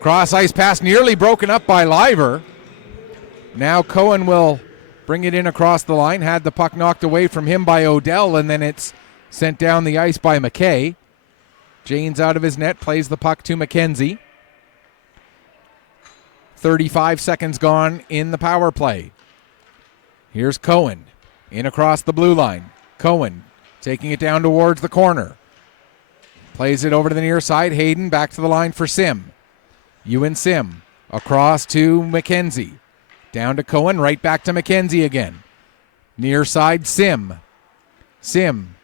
Cross ice pass nearly broken up by Liver. Now Cohen will bring it in across the line. Had the puck knocked away from him by Odell, and then it's sent down the ice by McKay. Janes out of his net, plays the puck to McKenzie. 35 seconds gone in the power play. Here's Cohen in across the blue line. Cohen taking it down towards the corner. Plays it over to the near side. Hayden back to the line for Sim. Ewan Sim across to McKenzie. Down to Cohen, right back to McKenzie again. Near side Sim. Sim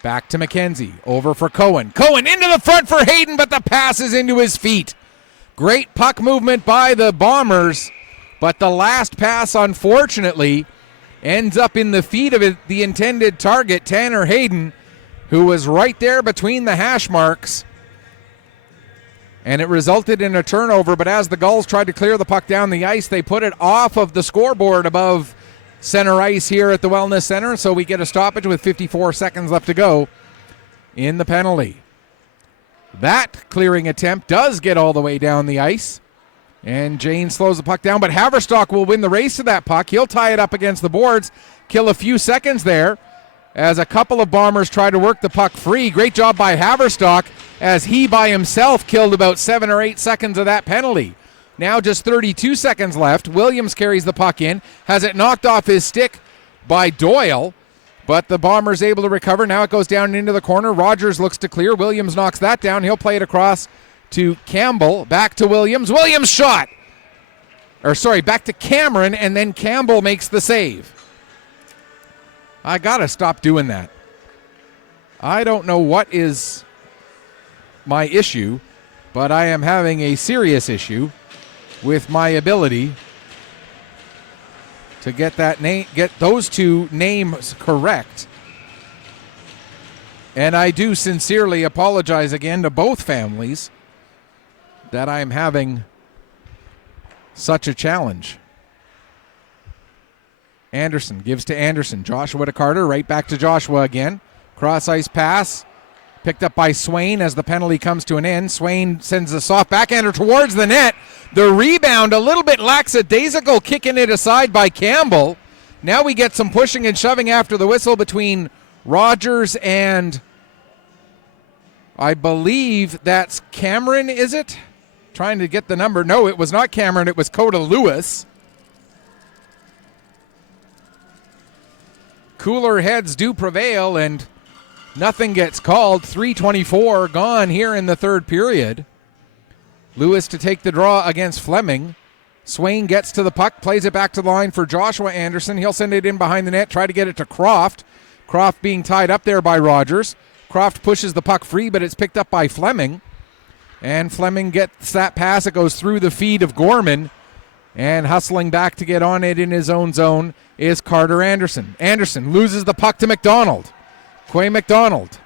back to McKenzie. Over for Cohen. Cohen into the front for Hayden, but the pass is into his feet. Great puck movement by the Bombers, but the last pass, unfortunately, ends up in the feet of the intended target, Tanner Hayden, who was right there between the hash marks. And it resulted in a turnover, but as the Gulls tried to clear the puck down the ice, they put it off of the scoreboard above center ice here at the Wellness Center, so we get a stoppage with 54 seconds left to go in the penalty. That clearing attempt does get all the way down the ice, and Jane slows the puck down, but Haverstock will win the race to that puck. He'll tie it up against the boards, kill a few seconds there, as a couple of Bombers try to work the puck free. Great job by Haverstock, as he by himself killed about 7 or 8 seconds of that penalty. Now just 32 seconds left. Williams carries the puck in, has it knocked off his stick by Doyle, but the Bombers able to recover. Now it goes down into the corner. Rogers looks to clear. Williams knocks that down. He'll play it across to Campbell. Back to Williams. Williams shot. Back to Cameron, and then Campbell makes the save. I got to stop doing that. I don't know what is my issue, but I am having a serious issue with my ability to get those two names correct. And I do sincerely apologize again to both families that I am having such a challenge. Anderson gives to Anderson. Joshua to Carter. Right back to Joshua again. Cross ice pass. Picked up by Swain as the penalty comes to an end. Swain sends a soft backhander towards the net. The rebound a little bit lackadaisical, kicking it aside by Campbell. Now we get some pushing and shoving after the whistle between Rogers and I believe that's Cameron, is it? Trying to get the number. No, it was not Cameron. It was Coda Lewis. Cooler heads do prevail, and nothing gets called. 3:24 gone here in the third period. Lewis to take the draw against Fleming. Swain gets to the puck, plays it back to the line for Joshua Anderson. He'll send it in behind the net, try to get it to Croft. Croft being tied up there by Rogers. Croft pushes the puck free, but it's picked up by Fleming. And Fleming gets that pass. It goes through the feet of Gorman. And hustling back to get on it in his own zone is Carter Anderson. Anderson loses the puck to McDonald. Quay McDonald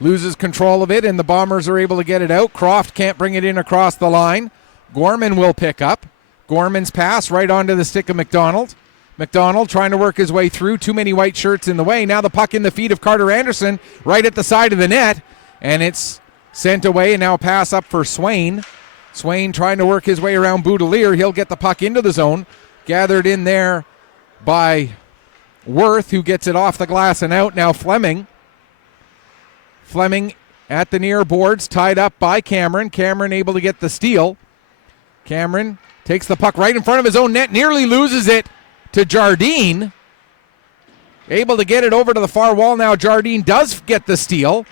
loses control of it, and the Bombers are able to get it out. Croft can't bring it in across the line. Gorman will pick up. Gorman's pass right onto the stick of McDonald. McDonald trying to work his way through. Too many white shirts in the way. Now the puck in the feet of Carter Anderson right at the side of the net, and it's sent away, and now a pass up for Swain. Swain trying to work his way around Boudelier. He'll get the puck into the zone. Gathered in there by Worth, who gets it off the glass and out. Now Fleming. Fleming at the near boards, tied up by Cameron. Cameron able to get the steal. Cameron takes the puck right in front of his own net, nearly loses it to Jardine. Able to get it over to the far wall now. Jardine does get the steal.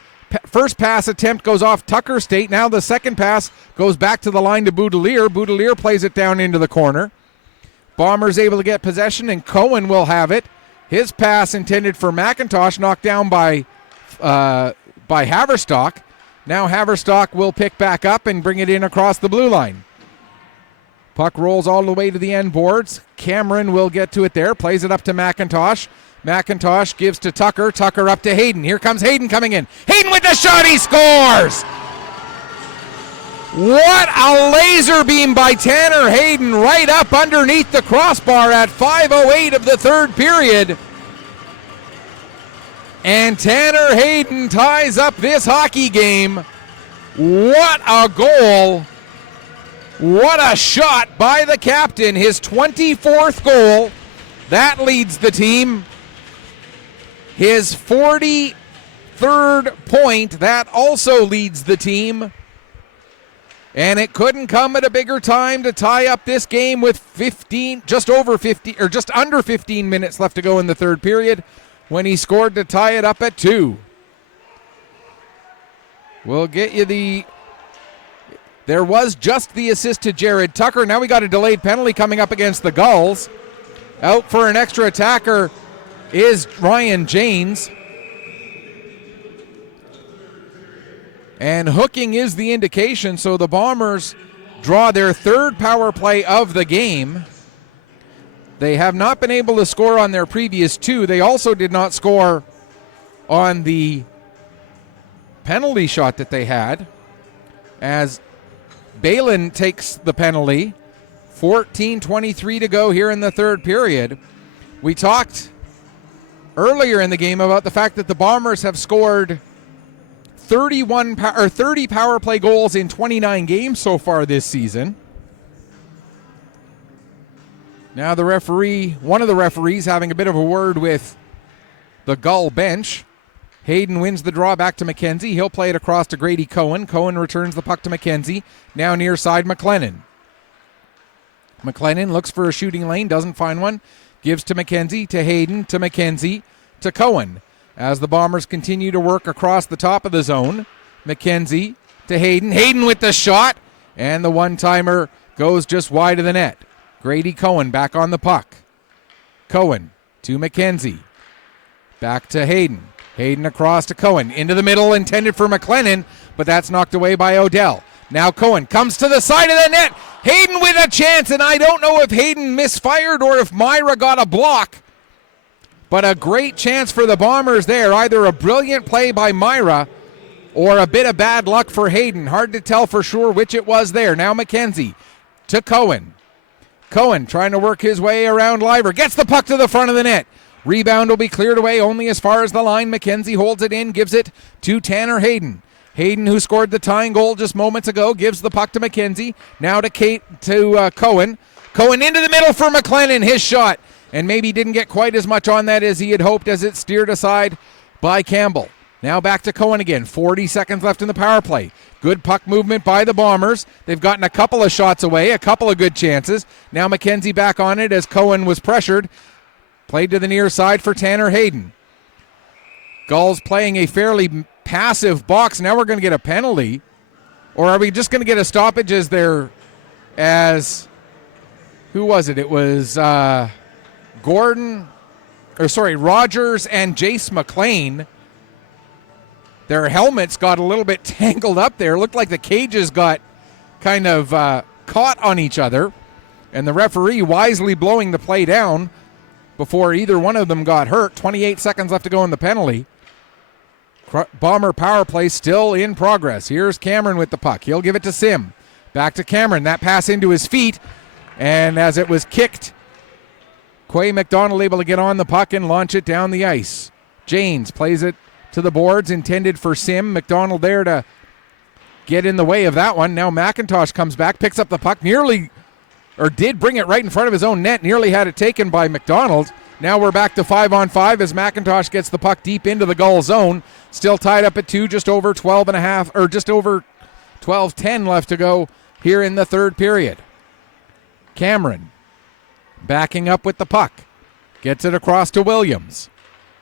First pass attempt goes off Tucker State. Now the second pass goes back to the line to Boudelier. Boudelier plays it down into the corner. Bombers able to get possession, and Cohen will have it. His pass intended for McIntosh, knocked down by Haverstock. Now Haverstock will pick back up and bring it in across the blue line. Puck rolls all the way to the end boards. Cameron will get to it there, plays it up to McIntosh. McIntosh gives to Tucker. Tucker up to Hayden. Here comes Hayden coming in. Hayden with the shot. He scores! What a laser beam by Tanner Hayden right up underneath the crossbar at 5:08 of the third period. And Tanner Hayden ties up this hockey game. What a goal. What a shot by the captain. His 24th goal. That leads the team. His 43rd point. That also leads the team. And it couldn't come at a bigger time to tie up this game with just under 15 minutes left to go in the third period when he scored to tie it up at 2. We'll get you there was just the assist to Jared Tucker. Now we got a delayed penalty coming up against the Gulls. Out for an extra attacker is Ryan Janes. And hooking is the indication, so the Bombers draw their third power play of the game. They have not been able to score on their previous 2. They also did not score on the penalty shot that they had, as Balin takes the penalty. 14:23 to go here in the third period. We talked earlier in the game about the fact that the Bombers have scored 30 power play goals in 29 games so far this season. Now one of the referees having a bit of a word with the Gull bench. Hayden wins the draw back to McKenzie. He'll play it across to Grady Cohen. Cohen returns the puck to McKenzie. Now near side, McLennan. McLennan looks for a shooting lane, doesn't find one. Gives to McKenzie, to Hayden, to McKenzie, to Cohen. As the Bombers continue to work across the top of the zone, McKenzie to Hayden. Hayden with the shot, and the one-timer goes just wide of the net. Grady Cohen back on the puck. Cohen to McKenzie. Back to Hayden. Hayden across to Cohen. Into the middle, intended for McLennan, but that's knocked away by Odell. Now Cohen comes to the side of the net. Hayden with a chance, and I don't know if Hayden misfired or if Myra got a block. But a great chance for the Bombers there. Either a brilliant play by Myra or a bit of bad luck for Hayden. Hard to tell for sure which it was there. Now McKenzie to Cohen. Cohen trying to work his way around Liver. Gets the puck to the front of the net. Rebound will be cleared away only as far as the line. McKenzie holds it in, gives it to Tanner Hayden. Hayden, who scored the tying goal just moments ago, gives the puck to McKenzie. Now to Cohen. Cohen into the middle for McLennan. His shot. And maybe didn't get quite as much on that as he had hoped as it steered aside by Campbell. Now back to Cohen again. 40 seconds left in the power play. Good puck movement by the Bombers. They've gotten a couple of shots away, a couple of good chances. Now McKenzie back on it as Cohen was pressured. Played to the near side for Tanner Hayden. Gulls playing a fairly passive box. Now we're going to get a penalty. Or are we just going to get a stoppage as who was it? It was Rogers and Jace McLean. Their helmets got a little bit tangled up there. Looked like the cages got kind of caught on each other. And the referee wisely blowing the play down before either one of them got hurt. 28 seconds left to go in the penalty. Bomber power play still in progress. Here's Cameron with the puck. He'll give it to Sim. Back to Cameron. That pass into his feet. And as it was kicked, Quay McDonald able to get on the puck and launch it down the ice. Janes plays it to the boards, intended for Sim. McDonald there to get in the way of that one. Now McIntosh comes back, picks up the puck, did bring it right in front of his own net, nearly had it taken by McDonald. Now we're back to 5-on-5 as McIntosh gets the puck deep into the Gull zone. Still tied up at 2, just over 12:10 left to go here in the third period. Cameron backing up with the puck. Gets it across to Williams.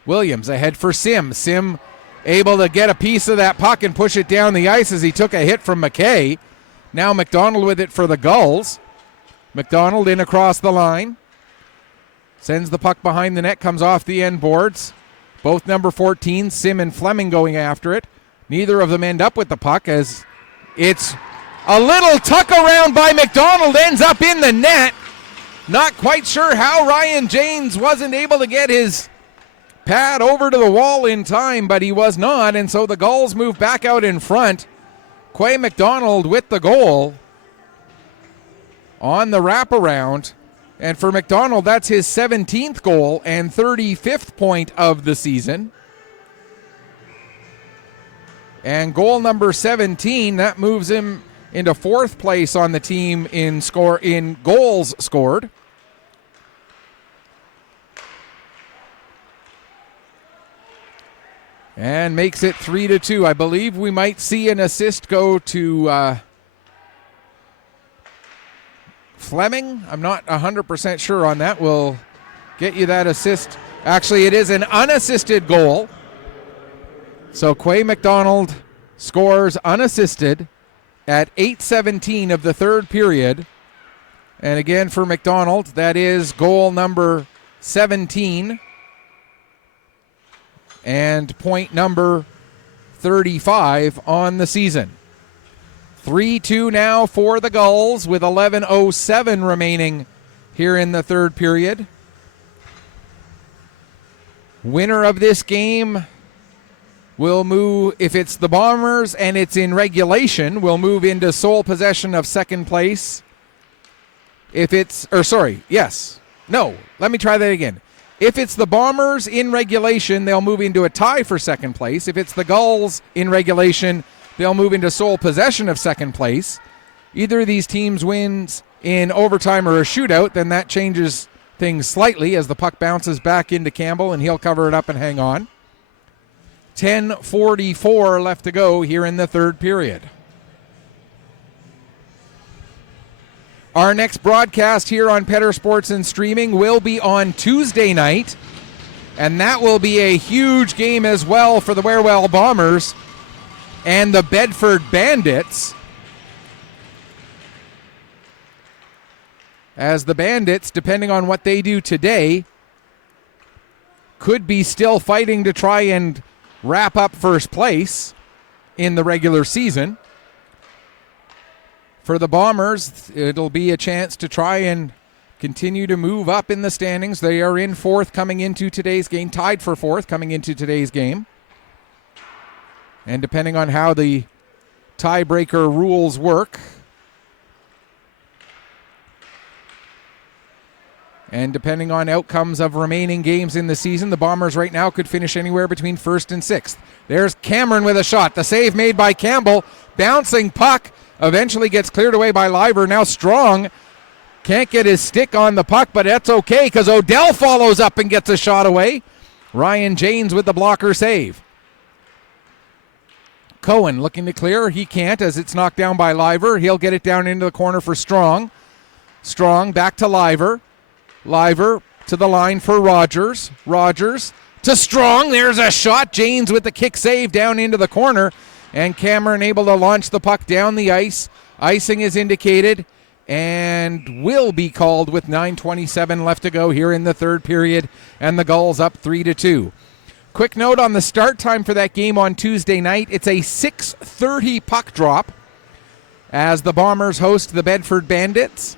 Williams ahead for Sim. Sim able to get a piece of that puck and push it down the ice as he took a hit from McKay. Now McDonald with it for the Gulls. McDonald in across the line. Sends the puck behind the net, comes off the end boards. Both number 14, Sim and Fleming, going after it. Neither of them end up with the puck as it's a little tuck around by McDonald, ends up in the net. Not quite sure how Ryan Janes wasn't able to get his pad over to the wall in time, but he was not, and so the Gulls move back out in front. Quay McDonald with the goal on the wraparound. And for McDonald, that's his 17th goal and 35th point of the season. And goal number 17, that moves him into fourth place on the team in goals scored. And makes it 3-2. I believe we might see an assist go to Fleming. I'm not 100% sure on that. We'll get you that assist. Actually, it is an unassisted goal. So Quay McDonald scores unassisted at 8:17 of the third period. And again, for McDonald, that is goal number 17 and point number 35 on the season. 3-2 now for the Gulls with 11:07 remaining here in the third period. Winner of this game will move, if it's the Bombers and it's in regulation, will move into sole possession of second place. If it's, let me try that again. If it's the Bombers in regulation, they'll move into a tie for second place. If it's the Gulls in regulation, they'll move into sole possession of second place. Either of these teams wins in overtime or a shootout, then that changes things slightly as the puck bounces back into Campbell and he'll cover it up and hang on. 10:44 left to go here in the third period. Our next broadcast here on Petter Sports and Streaming will be on Tuesday night, and that will be a huge game as well for the Wherwell Bombers and the Bedford Bandits, as the Bandits, depending on what they do today, could be still fighting to try and wrap up first place in the regular season. For the Bombers, it'll be a chance to try and continue to move up in the standings. They are in fourth coming into today's game, tied for fourth coming into today's game. And depending on how the tiebreaker rules work, and depending on outcomes of remaining games in the season, the Bombers right now could finish anywhere between first and sixth. There's Cameron with a shot. The save made by Campbell. Bouncing puck. Eventually gets cleared away by Liver. Now Strong can't get his stick on the puck, but that's okay because Odell follows up and gets a shot away. Ryan Janes with the blocker save. Cohen looking to clear. He can't as it's knocked down by Liver. He'll get it down into the corner for Strong. Strong back to Liver. Liver to the line for Rogers. Rogers to Strong. There's a shot. Janes with the kick save down into the corner. And Cameron able to launch the puck down the ice. Icing is indicated and will be called with 9:27 left to go here in the third period. And the Gulls up 3-2. Quick note on the start time for that game on Tuesday night. It's a 6:30 puck drop as the Bombers host the Bedford Bandits.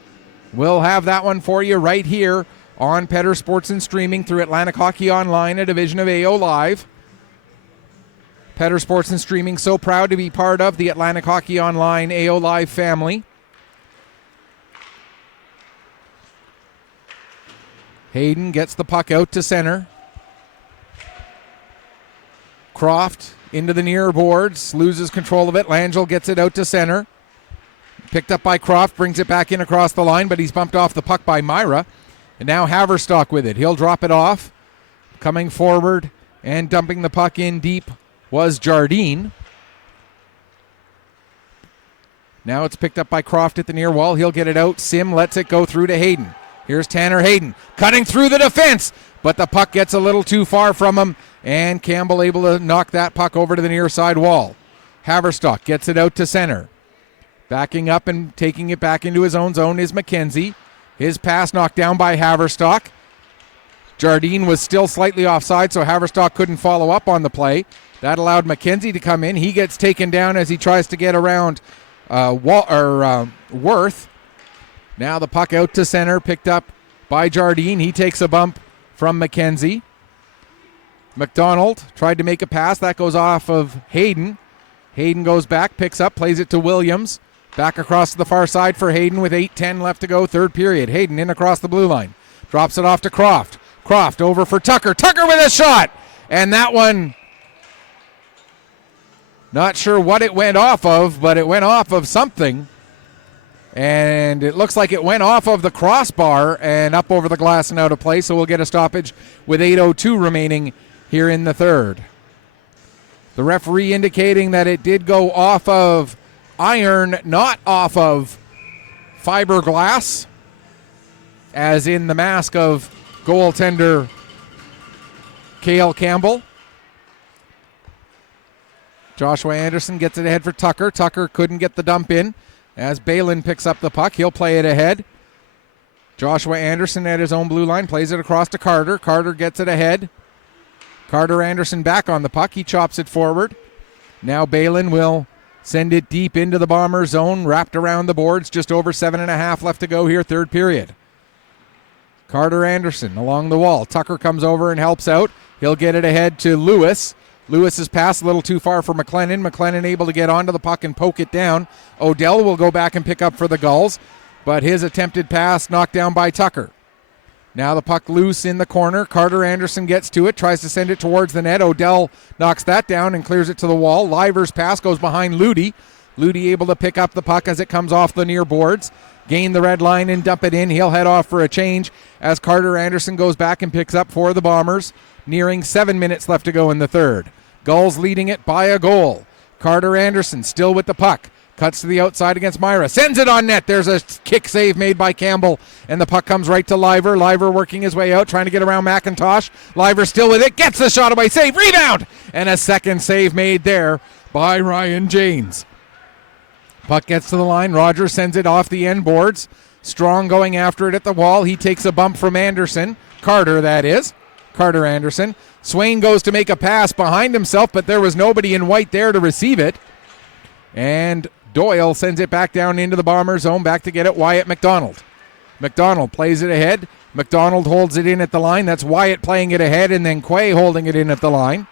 We'll have that one for you right here on Petter Sports and Streaming through Atlantic Hockey Online, a division of AO Live. Petter Sports and Streaming, so proud to be part of the Atlantic Hockey Online AO Live family. Hayden gets the puck out to center. Croft into the near boards, loses control of it. Langell gets it out to center. Picked up by Croft, brings it back in across the line, but he's bumped off the puck by Myra. And now Haverstock with it. He'll drop it off. Coming forward and dumping the puck in deep was Jardine. Now it's picked up by Croft at the near wall. He'll get it out. Sim lets it go through to Hayden. Here's Tanner Hayden cutting through the defense, but the puck gets a little too far from him, and Campbell able to knock that puck over to the near side wall. Haverstock gets it out to center. Backing up and taking it back into his own zone is McKenzie. His pass knocked down by Haverstock. Jardine was still slightly offside, so Haverstock couldn't follow up on the play. That allowed McKenzie to come in. He gets taken down as he tries to get around Worth. Now the puck out to center, picked up by Jardine. He takes a bump from McKenzie. McDonald tried to make a pass. That goes off of Hayden. Hayden goes back, picks up, plays it to Williams. Back across to the far side for Hayden with 8:10 left to go, third period. Hayden in across the blue line. Drops it off to Croft. Croft over for Tucker. Tucker with a shot! And that one, not sure what it went off of, but it went off of something. And it looks like it went off of the crossbar and up over the glass and out of play, so we'll get a stoppage with 8:02 remaining here in the third. The referee indicating that it did go off of iron, not off of fiberglass, as in the mask of goaltender Cale Campbell. Joshua Anderson gets it ahead for Tucker. Tucker couldn't get the dump in as Balin picks up the puck. He'll play it ahead. Joshua Anderson at his own blue line plays it across to Carter. Carter gets it ahead. Carter Anderson back on the puck. He chops it forward. Now Balin will send it deep into the Bomber zone, wrapped around the boards. Just over 7.5 left to go here, third period. Carter Anderson along the wall. Tucker comes over and helps out. He'll get it ahead to Lewis. Lewis's pass a little too far for McLennan. McLennan able to get onto the puck and poke it down. Odell will go back and pick up for the Gulls, but his attempted pass knocked down by Tucker. Now the puck loose in the corner. Carter Anderson gets to it, tries to send it towards the net. Odell knocks that down and clears it to the wall. Liver's pass goes behind Ludi. Ludi able to pick up the puck as it comes off the near boards. Gain the red line and dump it in. He'll head off for a change as Carter Anderson goes back and picks up for the Bombers. Nearing 7 minutes left to go in the third. Gulls leading it by a goal. Carter Anderson still with the puck. Cuts to the outside against Myra. Sends it on net. There's a kick save made by Campbell. And the puck comes right to Liver. Liver working his way out, trying to get around McIntosh. Liver still with it. Gets the shot away. Save. Rebound. And a second save made there by Ryan Janes. Puck gets to the line. Rogers sends it off the end boards. Strong going after it at the wall. He takes a bump from Anderson. Carter, that is. Carter Anderson. Swain goes to make a pass behind himself, but there was nobody in white there to receive it. And Doyle sends it back down into the Bomber zone, back to get it, Wyatt McDonald. McDonald plays it ahead. McDonald holds it in at the line. That's Wyatt playing it ahead, and then Quay holding it in at the line.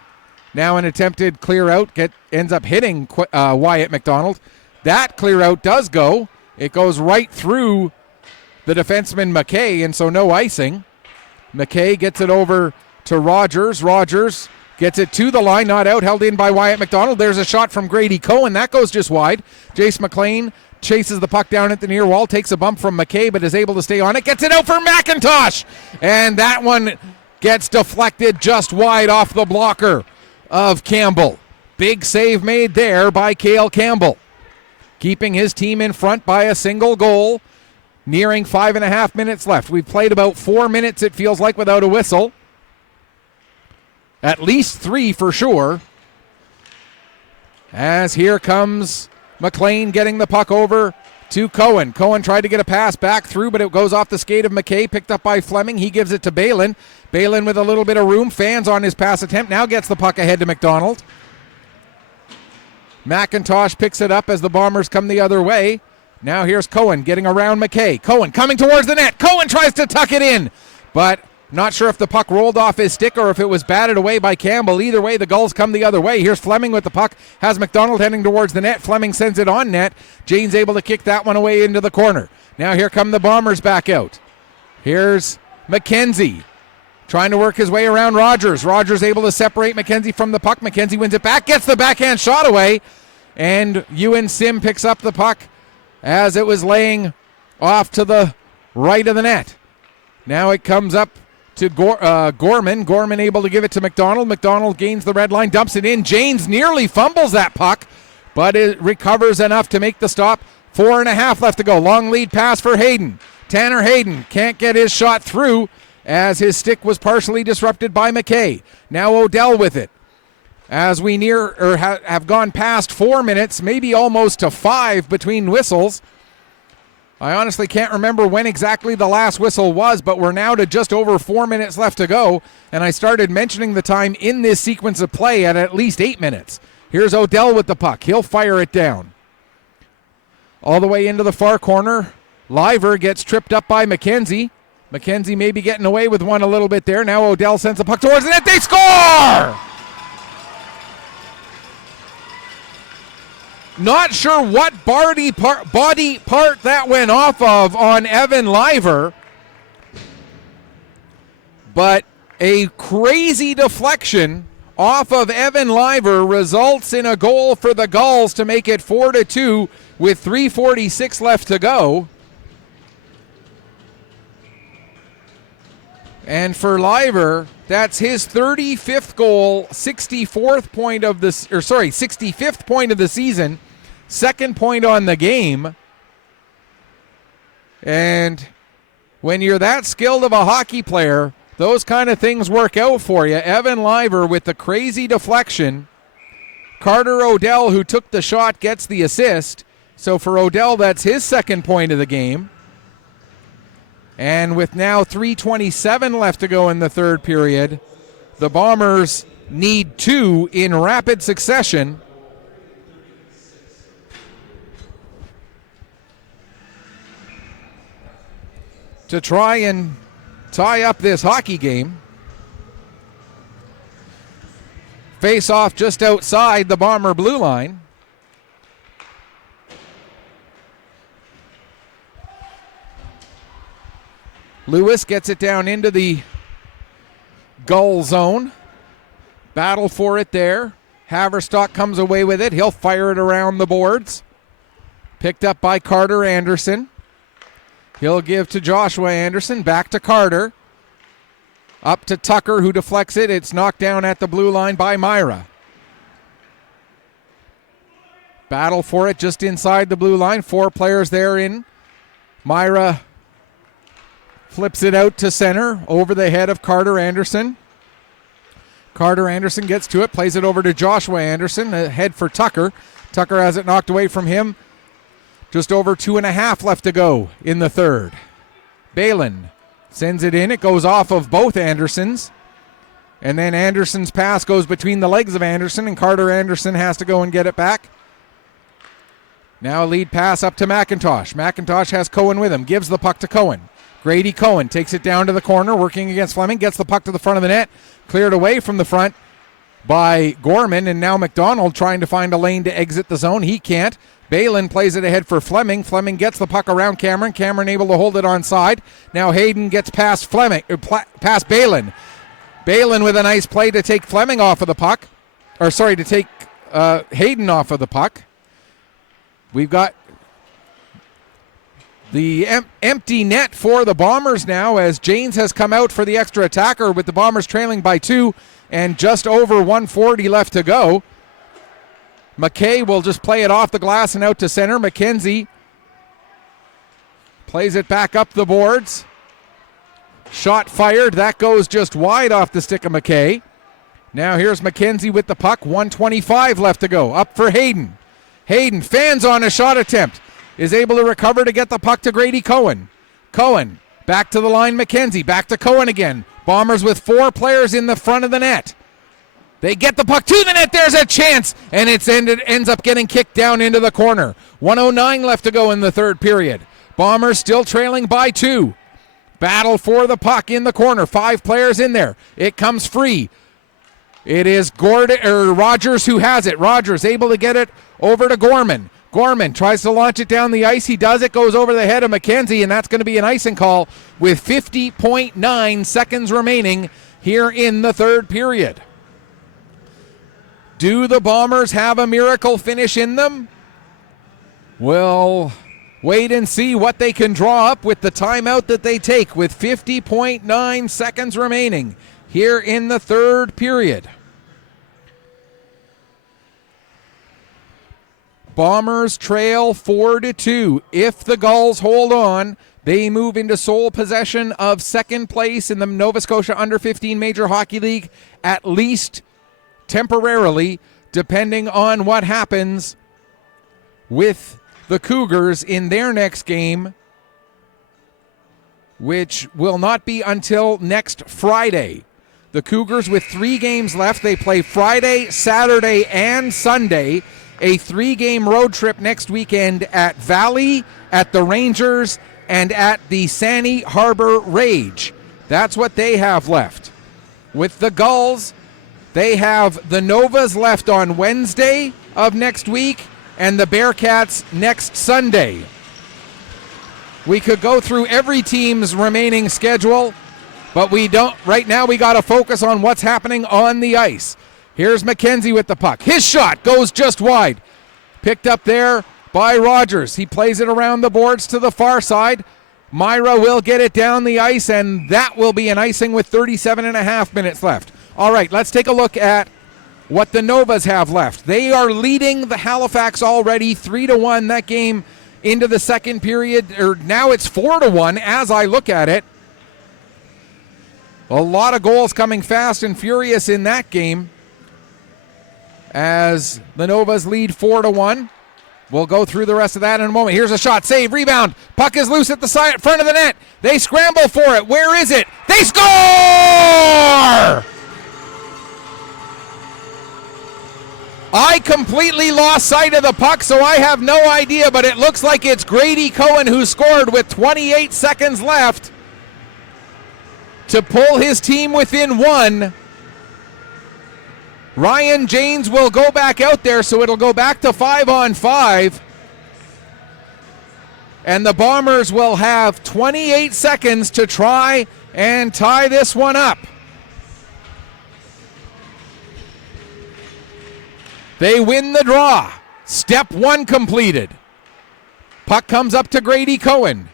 Now an attempted clear out ends up hitting Wyatt McDonald. That clear out does go. It goes right through the defenseman McKay, and so no icing. McKay gets it over to Rogers. Rogers gets it to the line, not out, held in by Wyatt McDonald. There's a shot from Grady Cohen. That goes just wide. Jace McLean chases the puck down at the near wall, takes a bump from McKay, but is able to stay on it. Gets it out for McIntosh. And that one gets deflected just wide off the blocker of Campbell. Big save made there by Cale Campbell, keeping his team in front by a single goal. Nearing 5.5 minutes left. We've played about 4 minutes, it feels like, without a whistle. At least 3 for sure. As here comes McLean getting the puck over to Cohen. Cohen tried to get a pass back through, but it goes off the skate of McKay, picked up by Fleming. He gives it to Balin. Balin with a little bit of room, fans on his pass attempt, now gets the puck ahead to McDonald. McIntosh picks it up as the Bombers come the other way. Now here's Cohen getting around McKay. Cohen coming towards the net. Cohen tries to tuck it in, but not sure if the puck rolled off his stick or if it was batted away by Campbell. Either way, the Gulls come the other way. Here's Fleming with the puck. Has McDonald heading towards the net. Fleming sends it on net. Jane's able to kick that one away into the corner. Now here come the Bombers back out. Here's McKenzie trying to work his way around Rogers. Rogers able to separate McKenzie from the puck. McKenzie wins it back, gets the backhand shot away, and Ewan Sim picks up the puck as it was laying off to the right of the net. Now it comes up to Gorman. Gorman able to give it to McDonald. McDonald gains the red line, dumps it in. Janes nearly fumbles that puck, but it recovers enough to make the stop. 4.5 left to go. Long lead pass for Hayden. Tanner Hayden can't get his shot through as his stick was partially disrupted by McKay. Now Odell with it. As we have gone past 4 minutes, maybe almost to 5 between whistles. I honestly can't remember when exactly the last whistle was, but we're now to just over 4 minutes left to go, and I started mentioning the time in this sequence of play at least 8 minutes. Here's Odell with the puck. He'll fire it down. All the way into the far corner. Liver gets tripped up by McKenzie. McKenzie may be getting away with one a little bit there. Now Odell sends the puck towards the net. They score! Not sure what body part that went off of on Evan Liver, but a crazy deflection off of Evan Liver results in a goal for the Gulls to make it 4-2 with 3:46 left to go. And for Liver, that's his 35th goal, 65th point of the season, second point on the game. And when you're that skilled of a hockey player, those kind of things work out for you. Evan Liver with the crazy deflection. Carter Odell, who took the shot, gets the assist. So for Odell, that's his second point of the game. And with now 3:27 left to go in the third period, the Bombers need 2 in rapid succession to try and tie up this hockey game. Face off just outside the Bomber blue line. Lewis gets it down into the Gull zone. Battle for it there. Haverstock comes away with it. He'll fire it around the boards. Picked up by Carter Anderson. He'll give to Joshua Anderson. Back to Carter. Up to Tucker, who deflects it. It's knocked down at the blue line by Myra. Battle for it just inside the blue line. 4 players there in. Myra flips it out to center over the head of Carter Anderson. Carter Anderson gets to it, plays it over to Joshua Anderson, ahead for Tucker. Tucker has it knocked away from him. Just over 2.5 left to go in the third. Balin sends it in. It goes off of both Andersons. And then Anderson's pass goes between the legs of Anderson, and Carter Anderson has to go and get it back. Now a lead pass up to McIntosh. McIntosh has Cohen with him, gives the puck to Cohen. Grady Cohen takes it down to the corner, working against Fleming, gets the puck to the front of the net, cleared away from the front by Gorman, and now McDonald trying to find a lane to exit the zone. He can't. Balin plays it ahead for Fleming. Fleming gets the puck around Cameron. Cameron able to hold it on side. Now Hayden gets past Fleming, past Balin. Balin with a nice play to take Fleming off of the puck. To take Hayden off of the puck. We've got the empty net for the Bombers now as Janes has come out for the extra attacker with the Bombers trailing by 2 and just over 140 left to go. McKay will just play it off the glass and out to center. McKenzie plays it back up the boards. Shot fired. That goes just wide off the stick of McKay. Now here's McKenzie with the puck. 1:25 left to go. Up for Hayden. Hayden fans on a shot attempt. Is able to recover to get the puck to Grady Cohen. Cohen back to the line. McKenzie back to Cohen again. Bombers with 4 players in the front of the net. They get the puck to the net. There's a chance, and ends up getting kicked down into the corner. 1:09 left to go in the third period. Bombers still trailing by 2. Battle for the puck in the corner. 5 players in there. It comes free. It is Rogers who has it. Rogers able to get it over to Gorman. Gorman tries to launch it down the ice. He does it, goes over the head of McKenzie, and that's going to be an icing call with 50.9 seconds remaining here in the third period. Do the Bombers have a miracle finish in them? We'll wait and see what they can draw up with the timeout that they take with 50.9 seconds remaining here in the third period. Bombers trail 4-2. If the Gulls hold on, they move into sole possession of second place in the Nova Scotia Under-15 Major Hockey League, at least temporarily, depending on what happens with the Cougars in their next game, which will not be until next Friday. The Cougars with 3 games left. They play Friday, Saturday, and Sunday. A 3-game road trip next weekend at Valley, at the Rangers, and at the Sani Harbor Rage. That's what they have left. With the Gulls, they have the Novas left on Wednesday of next week and the Bearcats next Sunday. We could go through every team's remaining schedule, but we don't. Right now we got to focus on what's happening on the ice. Here's McKenzie with the puck. His shot goes just wide. Picked up there by Rogers. He plays it around the boards to the far side. Myra will get it down the ice, and that will be an icing with 37.5 minutes left. All right, let's take a look at what the Novas have left. They are leading the Halifax already 3-1. That game into the second period, or now it's 4-1 as I look at it. A lot of goals coming fast and furious in that game as the Novas lead 4-1. We'll go through the rest of that in a moment. Here's a shot, save, rebound. Puck is loose at the side, front of the net. They scramble for it. Where is it? They score! I completely lost sight of the puck, so I have no idea, but it looks like it's Grady Cohen who scored with 28 seconds left to pull his team within 1. Ryan Janes will go back out there, so it'll go back to 5-on-5. And the Bombers will have 28 seconds to try and tie this one up. They win the draw. Step 1 completed. Puck comes up to Grady Cohen.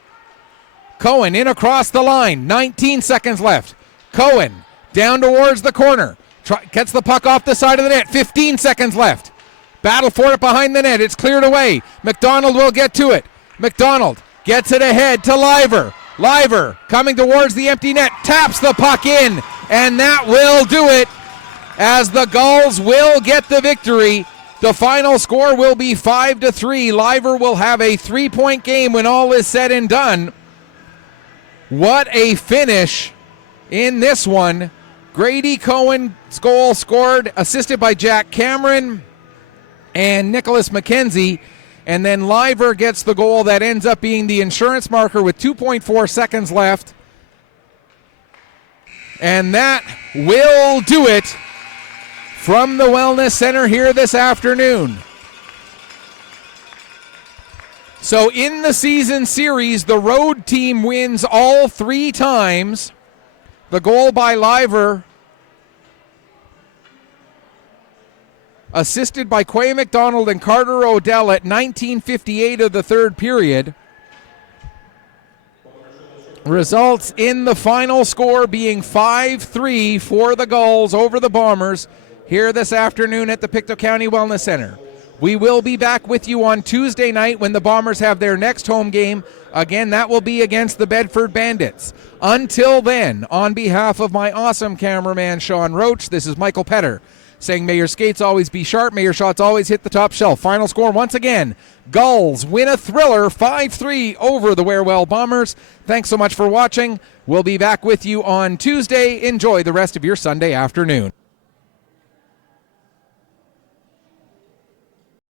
Cohen in across the line. 19 seconds left. Cohen down towards the corner. Gets the puck off the side of the net. 15 seconds left. Battle for it behind the net. It's cleared away. McDonald will get to it. McDonald gets it ahead to Liver. Liver coming towards the empty net. Taps the puck in. And that will do it as the Gulls will get the victory. The final score will be 5-3. Liver will have a 3-point game when all is said and done. What a finish in this one. Grady Cohen's goal scored, assisted by Jack Cameron and Nicholas McKenzie. And then Liver gets the goal that ends up being the insurance marker with 2.4 seconds left. And that will do it from the Wellness Center here this afternoon. So in the season series, the road team wins all 3 times. The goal by Liver, assisted by Quay McDonald and Carter Odell at 19:58 of the third period, results in the final score being 5-3 for the Gulls over the Bombers here this afternoon at the Pictou County Wellness Center. We will be back with you on Tuesday night when the Bombers have their next home game. Again, that will be against the Bedford Bandits. Until then, on behalf of my awesome cameraman, Sean Roach, this is Michael Petter saying may your skates always be sharp, may your shots always hit the top shelf. Final score once again, Gulls win a thriller 5-3 over the Warewell Bombers. Thanks so much for watching. We'll be back with you on Tuesday. Enjoy the rest of your Sunday afternoon.